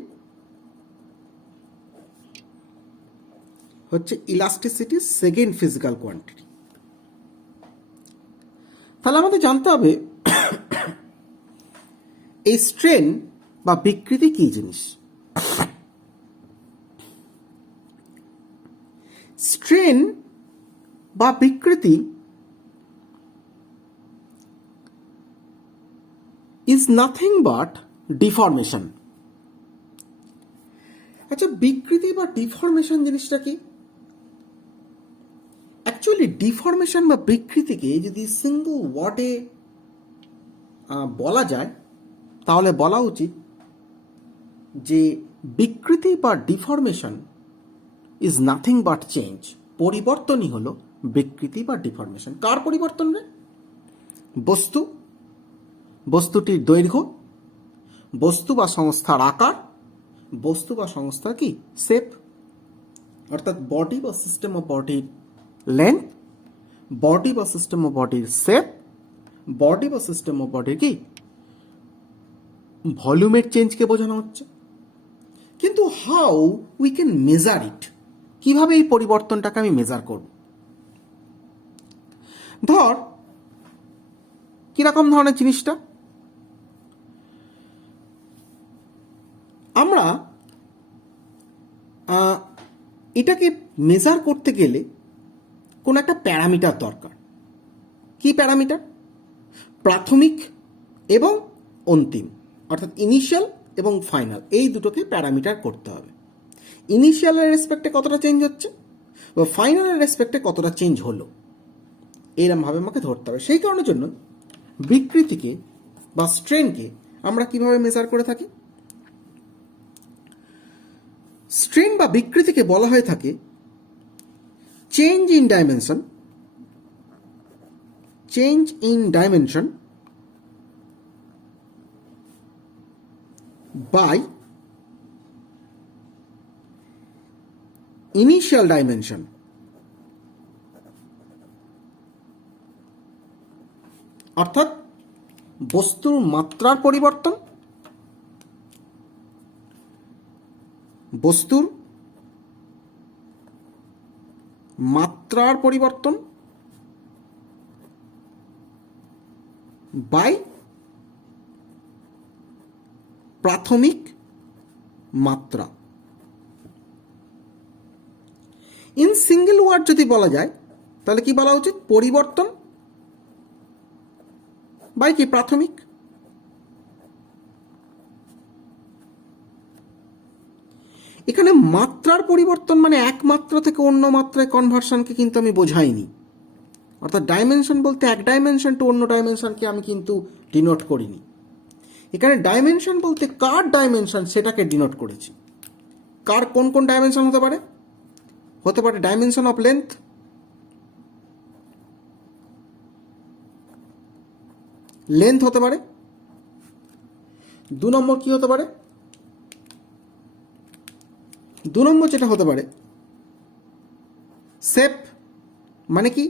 হচ্ছে ইলাস্টিসিটির সেকেন্ড ফিজিক্যাল কোয়ান্টিটি। তাহলে আমাদের জানতে হবে এই স্ট্রেন বা বিকৃতি কি জিনিস। স্ট্রেন বা বিকৃতি ইজ নাথিং বাট ডিফরমেশন। আচ্ছা, বিকৃতি বা ডিফরমেশন জিনিসটা কি? অ্যাকচুয়ালি ডিফরমেশন বা বিকৃতিকে যদি সিঙ্গল ওয়ার্ডে বলা যায়, তাহলে বলা উচিত যে বিকৃতি বা deformation is nothing but change. পরিবর্তনই হলো বিকৃতি বা ডিফরমেশন। কার পরিবর্তন রে? বস্তুটির দৈর্ঘ্য, বস্তু বা সংস্থার আকার, বস্তু বা সংস্থার কি শেপ, অর্থাৎ বডি বা সিস্টেম অফ বডির লেন্থ, বডি বা সিস্টেম অফ বডির শেপ, বডি বা সিস্টেম অফ বডির কি ভলিউমের চেঞ্জকে বোঝানো হচ্ছে। কিন্তু হাউ উই ক্যান মেজার ইট? কিভাবে এই পরিবর্তনটাকে আমি মেজার করব? ধর কিরকম ধরনের জিনিসটা, আমরা এটাকে মেজার করতে গেলে কোন একটা প্যারামিটার দরকার। কি প্যারামিটার? প্রাথমিক এবং অন্তিম, অর্থাৎ ইনিশিয়াল এবং ফাইনাল, এই দুটোকে প্যারামিটার করতে হবে। ইনিশিয়ালের রেসপেক্টে কতটা চেঞ্জ হচ্ছে বা ফাইনালের রেসপেক্টে কতটা চেঞ্জ হলো, এরমভাবে আমাকে ধরতে হবে। সেই কারণের জন্য বিকৃতিকে বা স্ট্রেনকে আমরা কিভাবে মেজার করে থাকি? স্ট্রেন বা বিকৃতিকে বলা হয়ে থাকে change in dimension by initial dimension. অর্থাৎ বস্তুর মাত্রার পরিবর্তন, বস্তুর মাত্রার পরিবর্তন বাই প্রাথমিক মাত্রা। ইন সিঙ্গেল ওয়ার্ড যদি বলা যায়, তাহলে কি বলা উচিত? পরিবর্তন বাই কি প্রাথমিক। এখানে মাত্রার পরিবর্তন মানে এক মাত্রা থেকে অন্য মাত্রায় কনভার্সনকে কিন্তু আমি বোঝাইনি। অর্থাৎ ডাইমেনশন বলতে এক ডাইমেনশন টু অন্য ডাইমেনশনকে আমি কিন্তু ডিনোট করিনি। এখানে ডাইমেনশন বলতে কার ডাইমেনশন সেটাকে ডিনোট করেছি। কার কোন কোন ডাইমেনশন হতে পারে? হতে পারে ডাইমেনশন অফ লেন্থ, লেন্থ হতে পারে। 2 নম্বর কি হতে পারে? 2 নম্বর যেটা হতে পারে শেপ, মানে কি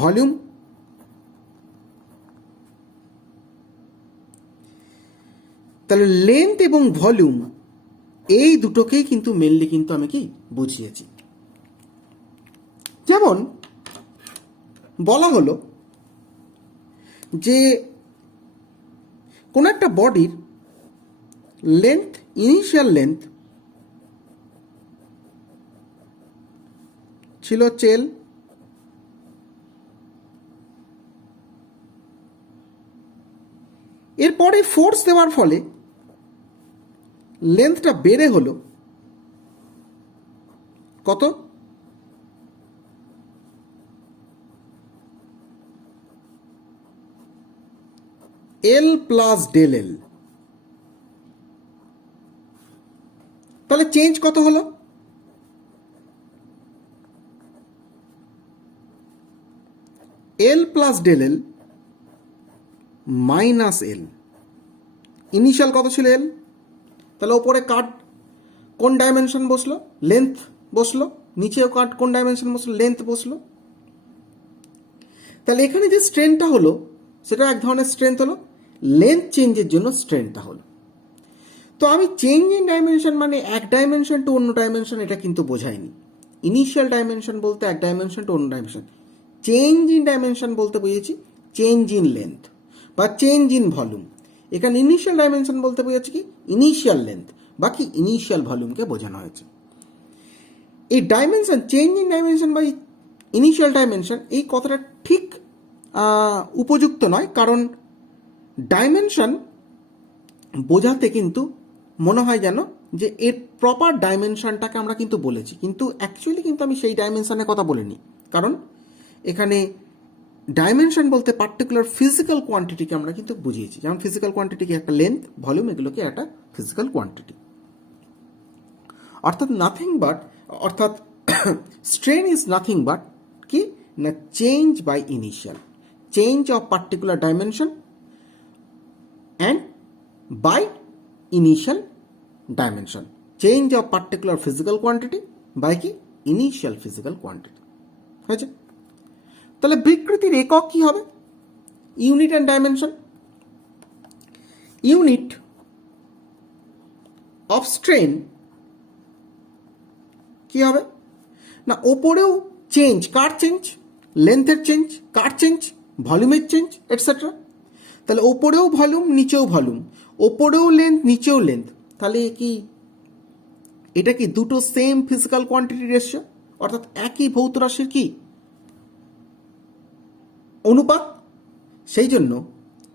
ভলিউম। তাহলে লেন্থ এবং ভলিউম এই দুটোকেই কিন্তু মেনলি কিন্তু আমি কি বুঝিয়েছি। যেমন বলা হলো যে কোন একটা বডির লেন্থ, ইনিশিয়াল লেন্থ ছিল চেল, এরপরে ফোর্স দেওয়ার ফলে লেন্থটা বেড়ে হলো কত? এল প্লাস ডেল এল। তাহলে চেঞ্জ কত হলো? এল plus del L minus L. Initial কত ছিল? এল। তাহলে ওপরে কাট কোন ডাইমেনশন বসলো? লেন্থ বসলো। নিচেও কাট কোন ডাইমেনশন বসলো? লেন্থ বসলো। তাহলে এখানে যে স্ট্রেনটা হলো সেটা এক ধরনের স্ট্রেংথ হলো, লেন্থ চেঞ্জের জন্য স্ট্রেনটা হলো। তো আমি চেঞ্জ ইন ডাইমেনশন মানে এক ডাইমেনশন টু অন্য ডাইমেনশন এটা কিন্তু বোঝাইনি। ইনিশিয়াল ডাইমেনশন বলতে এক ডাইমেনশন টু অন্য ডাইমেনশন। চেঞ্জ ইন ডাইমেনশন বলতে বুঝেছি চেঞ্জ ইন লেন্থ বা চেঞ্জ ইন ভলিউম। এখানে ইনিশিয়াল ডাইমেনশন বলতে বুঝেছি কি ইনিশিয়াল লেন্থ বা কি ইনিশিয়াল ভলিউমকে বোঝানো হয়েছে। এই ডাইমেনশন, চেঞ্জ ইন ডাইমেনশন বা ইনিশিয়াল ডাইমেনশন, এই কথাটা ঠিক উপযুক্ত নয়, কারণ ডাইমেনশন বোঝাতে কিন্তু মনে হয় যেন যে এর প্রপার ডাইমেনশনটাকে আমরা কিন্তু বলেছি, কিন্তু অ্যাকচুয়ালি কিন্তু আমি সেই ডাইমেনশনের কথা বলিনি। কারণ এখানে ডাইমেনশন বলতে পার্টিকুলার ফিজিক্যাল কোয়ান্টিটিকে আমরা কিন্তু বুঝিয়েছি। যেমন ফিজিক্যাল কোয়ান্টিটিকে একটা লেন্থ, ভলিউম, এগুলোকে একটা ফিজিক্যাল কোয়ান্টিটি। অর্থাৎ নাথিং বাট, অর্থাৎ স্ট্রেন ইজ নাথিং বাট কি না change by initial, change of particular dimension and by initial dimension, change of particular physical quantity by কি ইনিশিয়াল ফিজিক্যাল কোয়ান্টিটি। হয়েছে? তাহলে বিকৃতির একক কি হবে? Unit and dimension. Unit of strain কি হবে না ওপরেও চেঞ্জ, কার চেঞ্জ? লেন্থের চেঞ্জ, কার চেঞ্জ? ভলিউমের চেঞ্জ, এটসেট্রা। তাহলে ওপরেও ভলিউম, নিচেও ভলিউম, ওপরেও লেন্থ, নিচেও লেন্থ। তাহলে কি এটা কি দুটো সেম ফিজিক্যাল কোয়ান্টিটি রেশিও, অর্থাৎ একই ভৌত রাশির কি অনুপাত? সেই জন্য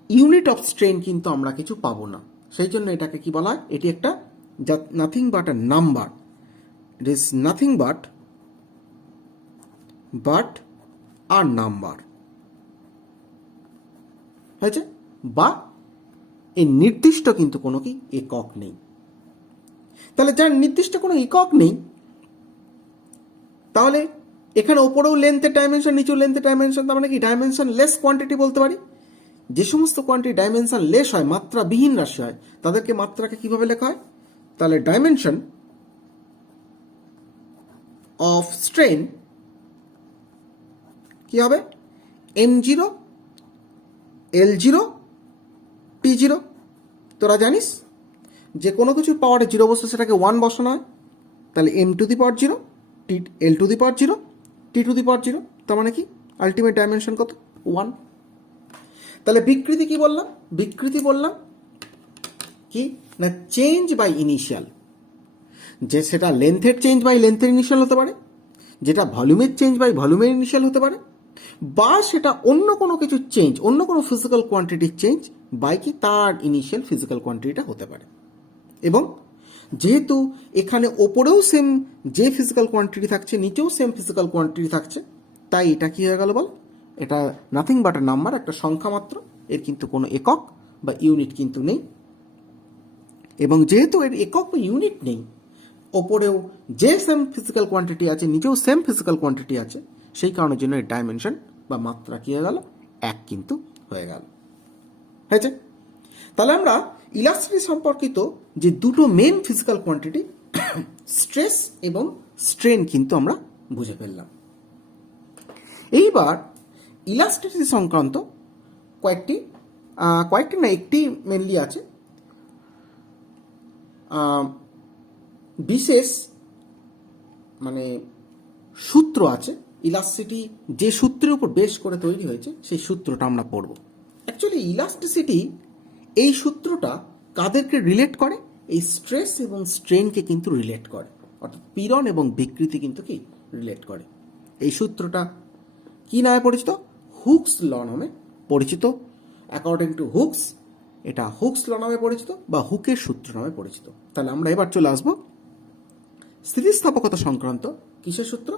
ইউনিট অফ স্ট্রেন কিন্তু আমরা কিছু পাবো না। সেই জন্য এটাকে কি বলা হয়? এটি একটা nothing but a number. It is nothing but a number. হয়েছে? বা এই নির্দিষ্ট কিন্তু কোনো কি একক নেই। তাহলে যার নির্দিষ্ট কোনো একক নেই, তাহলে এখানে ওপরেও লেন্থের ডাইমেনশন, নিচেও লেন্থের ডাইমেনশন, তার মানে কি ডাইমেনশন লেস কোয়ান্টিটি বলতে পারি। যে সমস্ত কোয়ান্টিটি ডাইমেনশন লেস হয়, মাত্রা বিহীন রাশি হয়, তাদেরকে মাত্রাকে কিভাবে লেখা হয়? তাহলে ডাইমেনশন অফ স্ট্রেন কি হবে? m0, l0, t0। তোরা জানিস যে কোনো কিছুর পাওয়ারে 0 বসে সেটাকে 1 বসানো হয়। তাহলে m⁴0, l⁴0, t⁴0। তার মানে কি আলটিমেট ডাইমেনশন কত? 1। তাহলে বিকৃতি কি বললাম? বিকৃতি বললাম কি না চেঞ্জ বাই ইনিশিয়াল। যে সেটা লেন্থের চেঞ্জ বাই লেন্থের ইনিশিয়াল হতে পারে, যেটা ভলিউমের চেঞ্জ বাই ভলিউমের ইনিশিয়াল হতে পারে, বা সেটা অন্য কোনো কিছু চেঞ্জ, অন্য কোনো ফিজিক্যাল কোয়ান্টিটির চেঞ্জ বাই কি তার ইনিশিয়াল ফিজিক্যাল কোয়ান্টিটিটা হতে পারে। এবং যেহেতু এখানে ওপরেও সেম যে ফিজিক্যাল কোয়ান্টিটি থাকছে, নিচেও সেম ফিজিক্যাল কোয়ান্টিটি থাকছে, তাই এটা কি হয়ে গেল বল? এটা নাথিং বাট আ নাম্বার, একটা সংখ্যা মাত্র, এর কিন্তু কোনো একক বা ইউনিট কিন্তু নেই। এবং যেহেতু এর একক বা ইউনিট নেই, ওপরেও যে সেম ফিজিক্যাল কোয়ান্টিটি আছে, নিচেও সেম ফিজিক্যাল কোয়ান্টিটি আছে, সেই কারণের জন্য এর ডাইমেনশন বা মাত্রা কি হয়ে গেল? এক কিন্তু হয়ে গেল। হয়েছে? তাহলে আমরা ইলাস্টিসিটি সম্পর্কিত যে দুটো মেন ফিজিক্যাল কোয়ান্টিটি স্ট্রেস এবং স্ট্রেন কিন্তু আমরা বুঝে ফেললাম। এইবার ইলাস্টিসিটি সংক্রান্ত কয়েকটি না একটি মেনলি আছে বিশেষ মানে সূত্র আছে। ইলাস্টিসিটি যে সূত্রের উপর বেশ করে তৈরি হয়েছে সেই সূত্রটা আমরা পড়ব। অ্যাকচুয়ালি ইলাস্টিসিটি এই সূত্রটা কাদেরকে রিলেট করে? এই স্ট্রেস এবং স্ট্রেনকে কিন্তু রিলেট করে, অর্থাৎ পীড়ন এবং বিকৃতি কিন্তু কি রিলেট করে। এই সূত্রটা কি নামে পরিচিত? হুকস ল নামে পরিচিত। অ্যাকর্ডিং টু হুকস, এটা হুকস ল নামে পরিচিত বা হুকের সূত্র নামে পরিচিত। তাহলে আমরা এবার চলে আসবো স্থিতিস্থাপকতা সংক্রান্ত কিসের সূত্র?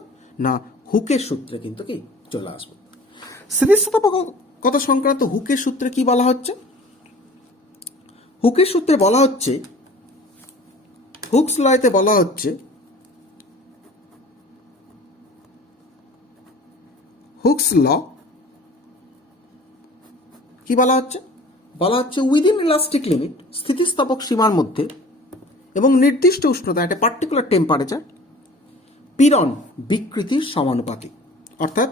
না, হুকের সূত্রে কিন্তু কি চলে আসবো। স্থিতিস্থাপকতা সংক্রান্ত হুকের সূত্রে কি বলা হচ্ছে? হুকের সূত্রে বলা হচ্ছে, হুকস লতে বলা হচ্ছে, হুকস ল কি বলা হচ্ছে? বলা হচ্ছে উইদিন ইলাস্টিক লিমিট, স্থিতিস্থাপক সীমার মধ্যে এবং নির্দিষ্ট উষ্ণতা, একটা পার্টিকুলার টেম্পারেচার, পীড়ন বিকৃতির সমানুপাতিক। অর্থাৎ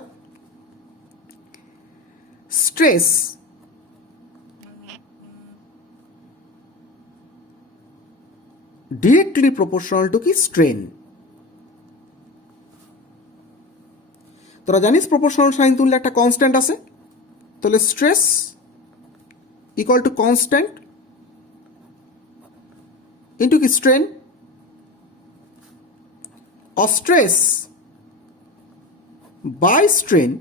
স্ট্রেস ডিরেক্টলি প্রপোর্শনাল টু কি স্ট্রেন। তোরা জানিস প্রপোর্শনাল সাইন তুললে একটা কনস্ট্যান্ট আছে, তাহলে stress equal to constant into কি strain, or stress by strain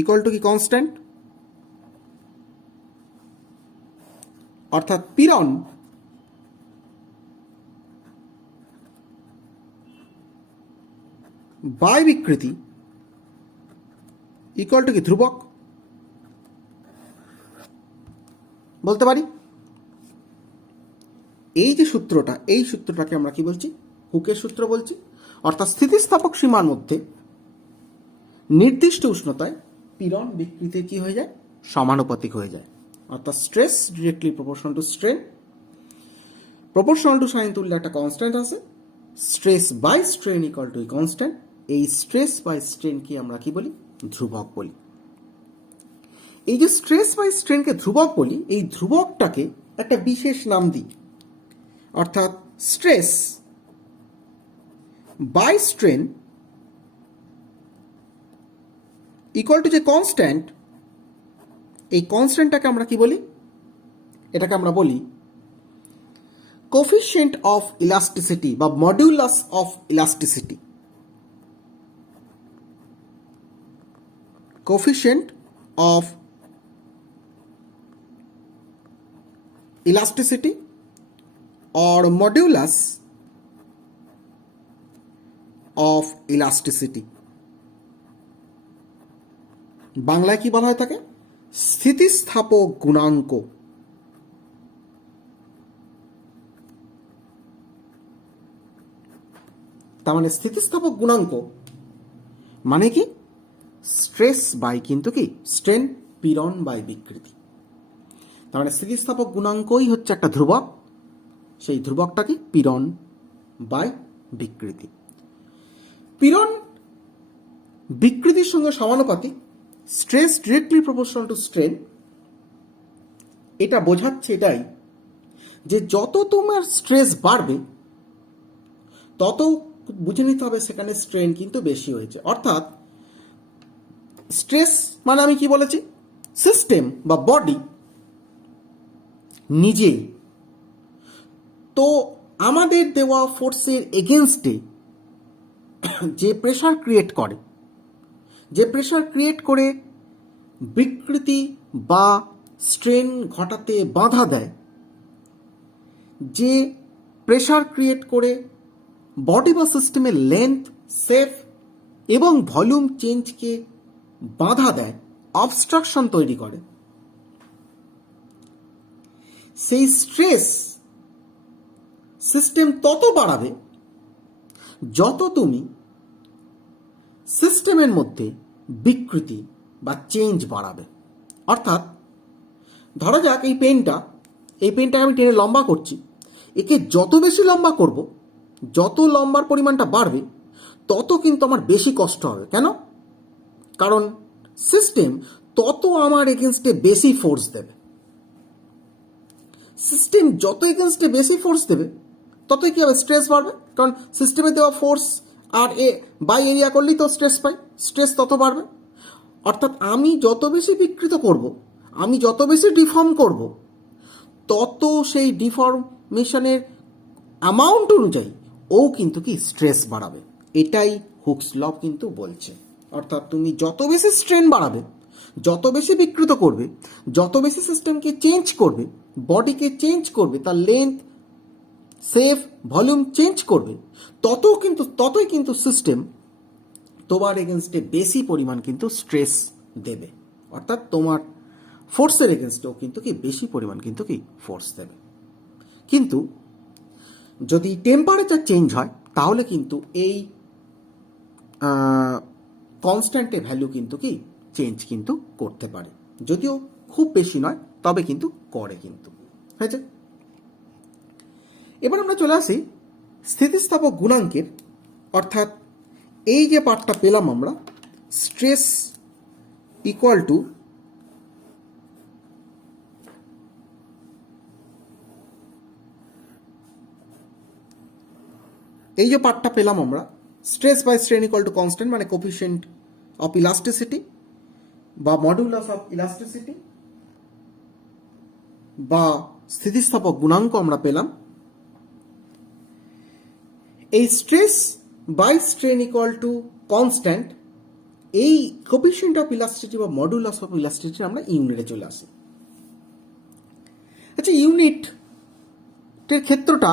equal to কি কনস্ট্যান্ট। অর্থাৎ পীড়ন বাই বিকৃতি ইকুয়াল টু কি ধ্রুবক বলতে পারি। এই যে সূত্রটা, এই সূত্রটাকে আমরা কি বলছি? হুকের সূত্র বলছি। অর্থাৎ স্থিতিস্থাপক সীমার মধ্যে নির্দিষ্ট উষ্ণতায় পীড়ন বিকৃতি কি হয়ে যায়? সমানুপাতিক হয়ে যায়। অর্থাৎ stress directly proportional to strain, proportional to sign তুললে একটা কনস্ট্যান্ট আছে, stress by strain equal to constant. এই স্ট্রেস বাই স্ট্রেন কি আমরা কি বলি? ধ্রুবক বলি। এই যে স্ট্রেস বাই স্ট্রেনকে ধ্রুবক বলি, এই ধ্রুবকটাকে একটা বিশেষ নাম দিই। অর্থাৎ stress by strain equal to যে কনস্ট্যান্ট, এই কনস্ট্যান্টটাকে আমরা কি বলি? এটাকে আমরা বলি কোফিশিয়েন্ট অফ ইলাস্টিসিটি বা modulus of elasticity. Coefficient of elasticity or modulus of elasticity। বাংলায় কি বলা হয় থাকে? স্থিতিস্থাপক গুণাঙ্ক। তার মানে স্থিতিস্থাপক গুণাঙ্ক মানে কি? স্ট্রেস বাই কিন্তু কি স্ট্রেন, পীড়ন বাই বিকৃতি। তার মানে স্থিতিস্থাপক গুণাঙ্কই হচ্ছে একটা ধ্রুবক, সেই ধ্রুবকটা কি? পীড়ন বাই বিকৃতি। পীড়ন বিকৃতির সঙ্গে সমানুপাতিক, stress directly proportional to strain. এটা বোঝাচ্ছে এটাই যে যত তোমার স্ট্রেস বাড়বে তত বুঝে নিতে হবে সেখানে স্ট্রেন কিন্তু বেশি হয়েছে। অর্থাৎ স্ট্রেস মানে আমি কি বলেছি? সিস্টেম বা বডি নিজেই তো আমাদের দেওয়া ফোর্সের এগেনস্টে যে প্রেশার ক্রিয়েট করে, যে প্রেশার ক্রিয়েট করে বিকৃতি বা স্ট্রেন ঘটাতে বাধা দেয়, যে প্রেশার ক্রিয়েট করে বডি বা সিস্টেমের লেন্থ, সেফ এবং ভলিউম চেঞ্জকে বাধা দেয়, অবস্ট্রাকশন তৈরি করে। সেই স্ট্রেস সিস্টেম তত বাড়াবে যত তুমি সিস্টেমের মধ্যে বিকৃতি বা চেঞ্জ বাড়াবে। অর্থাৎ ধরা যাক এই পেনটা আমি টেনে লম্বা করছি, একে যত বেশি লম্বা করব, যত লম্বার পরিমাণটা বাড়বে তত কিন্তু আমার বেশি কষ্ট হবে। কেন? কারণ সিস্টেম তত আমার এগেনস্টে বেশি ফোর্স দেবে। সিস্টেম যত এগেনস্টে বেশি ফোর্স দেবে ততই কি হবে? স্ট্রেস বাড়বে। কারণ সিস্টেমে দেওয়া ফোর্স আর বাই এরিয়া করলেই তো স্ট্রেস পাই, স্ট্রেস তত বাড়বে। অর্থাৎ আমি যত বেশি বিকৃত করব, আমি যত বেশি ডিফর্ম করব, তত সেই ডিফর্মেশনের অ্যামাউন্ট অনুযায়ী ও কিন্তু কি স্ট্রেস বাড়াবে। এটাই হুকস ল কিন্তু বলছে। অর্থাৎ তুমি যত বেশি স্ট্রেন বাড়াবে, যত বেশি বিকৃত করবে, যত বেশি সিস্টেমকে চেঞ্জ করবে, বডিকে চেঞ্জ করবে, তার লেন্থ, সেফ, ভলিউম চেঞ্জ করবে, ততই কিন্তু সিস্টেম তোমার এগেনস্টে বেশি পরিমাণ কিন্তু স্ট্রেস দেবে। অর্থাৎ তোমার ফোর্সের এগেনস্টেও কিন্তু কি বেশি পরিমাণ কিন্তু কি ফোর্স দেবে। কিন্তু যদি টেম্পারেচার চেঞ্জ হয় তাহলে কিন্তু এই কনস্ট্যান্টের ভ্যালু কিন্তু কি চেঞ্জ কিন্তু করতে পারে, যদিও খুব বেশি নয়, তবে কিন্তু করে কিন্তু। হয়েছে? এবার আমরা চলে আসি স্থিতিস্থাপক গুণাঙ্কের, অর্থাৎ এই যে পার্টটা পেলাম আমরা, স্ট্রেস ইকুয়াল টু এই যে পার্টটা পেলাম আমরা, stress by strain equal to constant, মানে কোফিশিয়েন্ট অফ ইলাস্টিসিটি বা মডুলাস অফ ইলাস্টিসিটি বা স্থিতিস্থাপক গুণাঙ্ক আমরা পেলাম। এই stress by strain equal to constant, এই কোফিশিয়েন্ট অফ ইলাস্টিসিটি বা মডুলাস অফ ইলাস্টিসিটি আমরা ইউনিটে চলে আসি। আচ্ছা, ইউনিটের ক্ষেত্রটা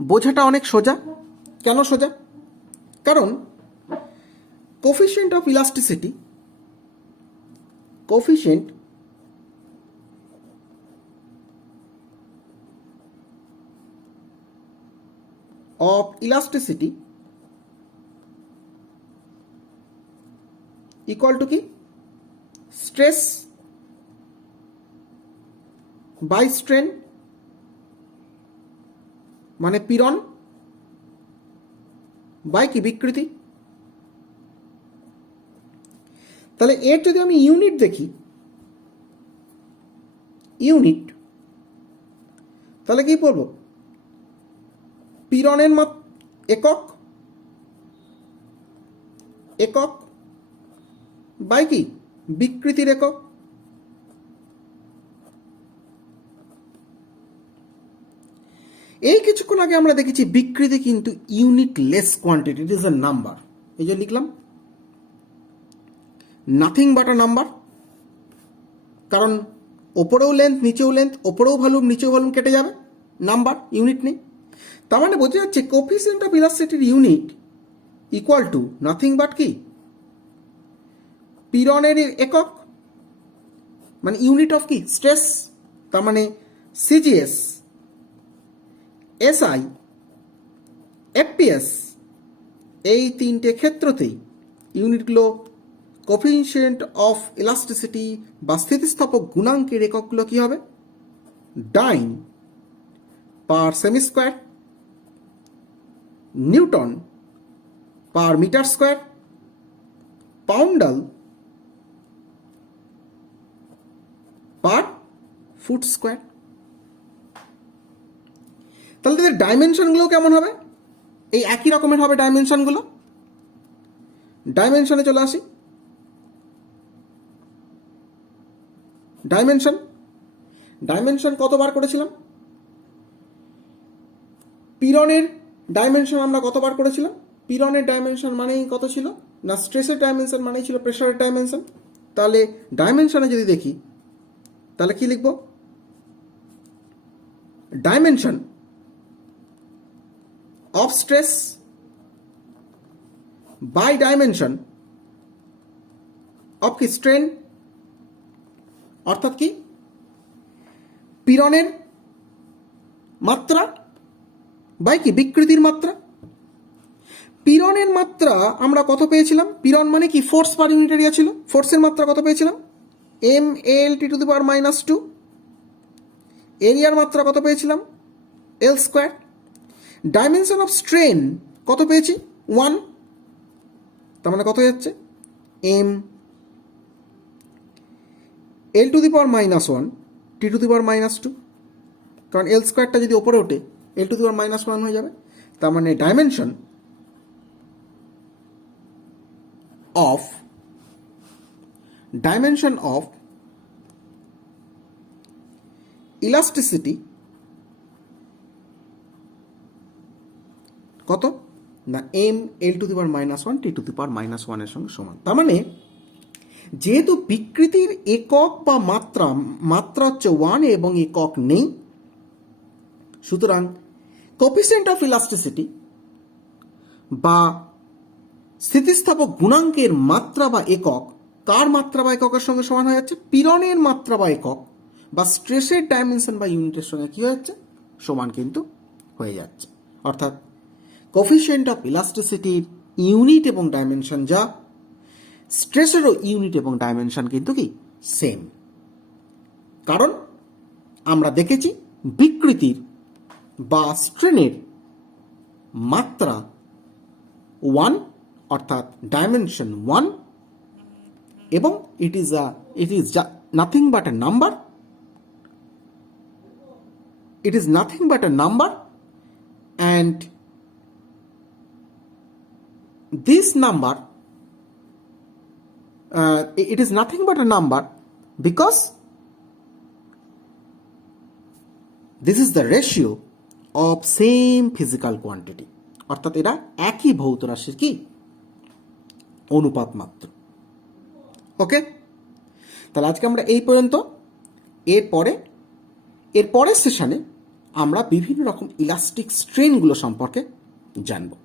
বোঝাটা অনেক সোজা। কেন সোজা? কারণ coefficient of elasticity, coefficient of elasticity equal to কি? স্ট্রেস বাই স্ট্রেন, মানে পীড়ন বাই কি বিকৃতি। তাহলে এর যদি আমি ইউনিট দেখি, ইউনিট, তাহলে কি পড়ব? পীড়নের একক, একক বাই কি বিকৃতির একক। এই কিছুক্ষণ আগে আমরা দেখেছি বিকৃতি কিন্তু unit less quantity, it is a number. এই যে লিখলাম নাথিং বাট আ নাম্বার, কারণ ওপরেও লেন্থ নিচেও লেন্থ, ওপরেও ভলিউম নিচেও ভলিউম কেটে যাবে, নাম্বার, ইউনিট নেই। তার মানে বোঝা যাচ্ছে কোফিশিয়েন্ট অফ ইলাস্টিসিটির unit equal to nothing but কি পীড়নের একক, মানে ইউনিট অফ কি স্ট্রেস। তার মানে সিজিএস, এসআই, এফপিএস, এই তিনটে ক্ষেত্রতেই ইউনিটগুলো কোফিশিয়েন্ট অফ ইলাস্টিসিটি বা স্থিতিস্থাপক গুণাঙ্কের এককগুলো কি হবে? Dyne per cm square, newton per metre square, poundal per foot square. তাহলে তাদের ডাইমেনশনগুলো কেমন হবে? এই একই রকমের হবে ডাইমেনশনগুলো। ডাইমেনশনে চলে আসি। ডাইমেনশন কতবার করেছিলাম? পীড়নের ডাইমেনশন আমরা কতবার করেছিলাম? পীড়নের ডাইমেনশন মানেই কত ছিল না, স্ট্রেসের ডাইমেনশন মানেই ছিল প্রেশারের ডাইমেনশন। তাহলে ডাইমেনশনে যদি দেখি তাহলে কি লিখব? Dimension of stress by dimension of কি স্ট্রেন, অর্থাৎ কি পীড়নের মাত্রা বাই কি বিকৃতির মাত্রা। পীড়নের মাত্রা আমরা কত পেয়েছিলাম, পীড়ন মানে কি ফোর্স পার ইউনিট এরিয়া ছিল, ফোর্সের মাত্রা কত পেয়েছিলাম mL/2, এরিয়ার মাত্রা কত পেয়েছিলাম L², ডাইমেনশন অফ স্ট্রেন কত পেয়েছি 1, তার মানে কত হয়ে যাচ্ছে mL/-1 T⁻², কারণ L²টা যদি ওপরে ওঠে L⁻⁻1 হয়ে যাবে। তার মানে ডাইমেনশন অফ ইলাস্টিসিটি কত না mL⁻⁻1 T⁻⁻1 এর সঙ্গে সমান। তার মানে যেহেতু বিকৃতির একক বা মাত্রা হচ্ছে 1 এবং একক নেই, সুতরাং কোএফিসিয়েন্ট অফ ইলাস্টিসিটি বা স্থিতিস্থাপক গুণাঙ্কের মাত্রা বা একক কার মাত্রা বা এককের সঙ্গে সমান হয়ে যাচ্ছে, পীড়নের মাত্রা বা একক বা স্ট্রেসের ডাইমেনশন বা ইউনিটের সঙ্গে কি হয়ে যাচ্ছে, সমান কিন্তু হয়ে যাচ্ছে। অর্থাৎ কোএফিসিয়েন্ট অফ ইলাস্টিসিটির ইউনিট এবং ডাইমেনশন যা, স্ট্রেসেরও ইউনিট এবং ডাইমেনশন কিন্তু কি সেম। কারণ আমরা দেখেছি বিকৃতির বা স্ট্রেনের মাত্রা 1 অর্থাৎ ডাইমেনশন 1 এবং it is nothing but a number. It is nothing but a number, and this number it is nothing but a number because this is the ratio of same physical quantity. অর্থাৎ এরা একই ভৌত রাশির কি অনুপাত মাত্র। ওকে, তাহলে আজকে আমরা এই পর্যন্ত। এর পরের সেশনে আমরা বিভিন্ন রকম ইলাস্টিক স্ট্রেনগুলো সম্পর্কে জানবো।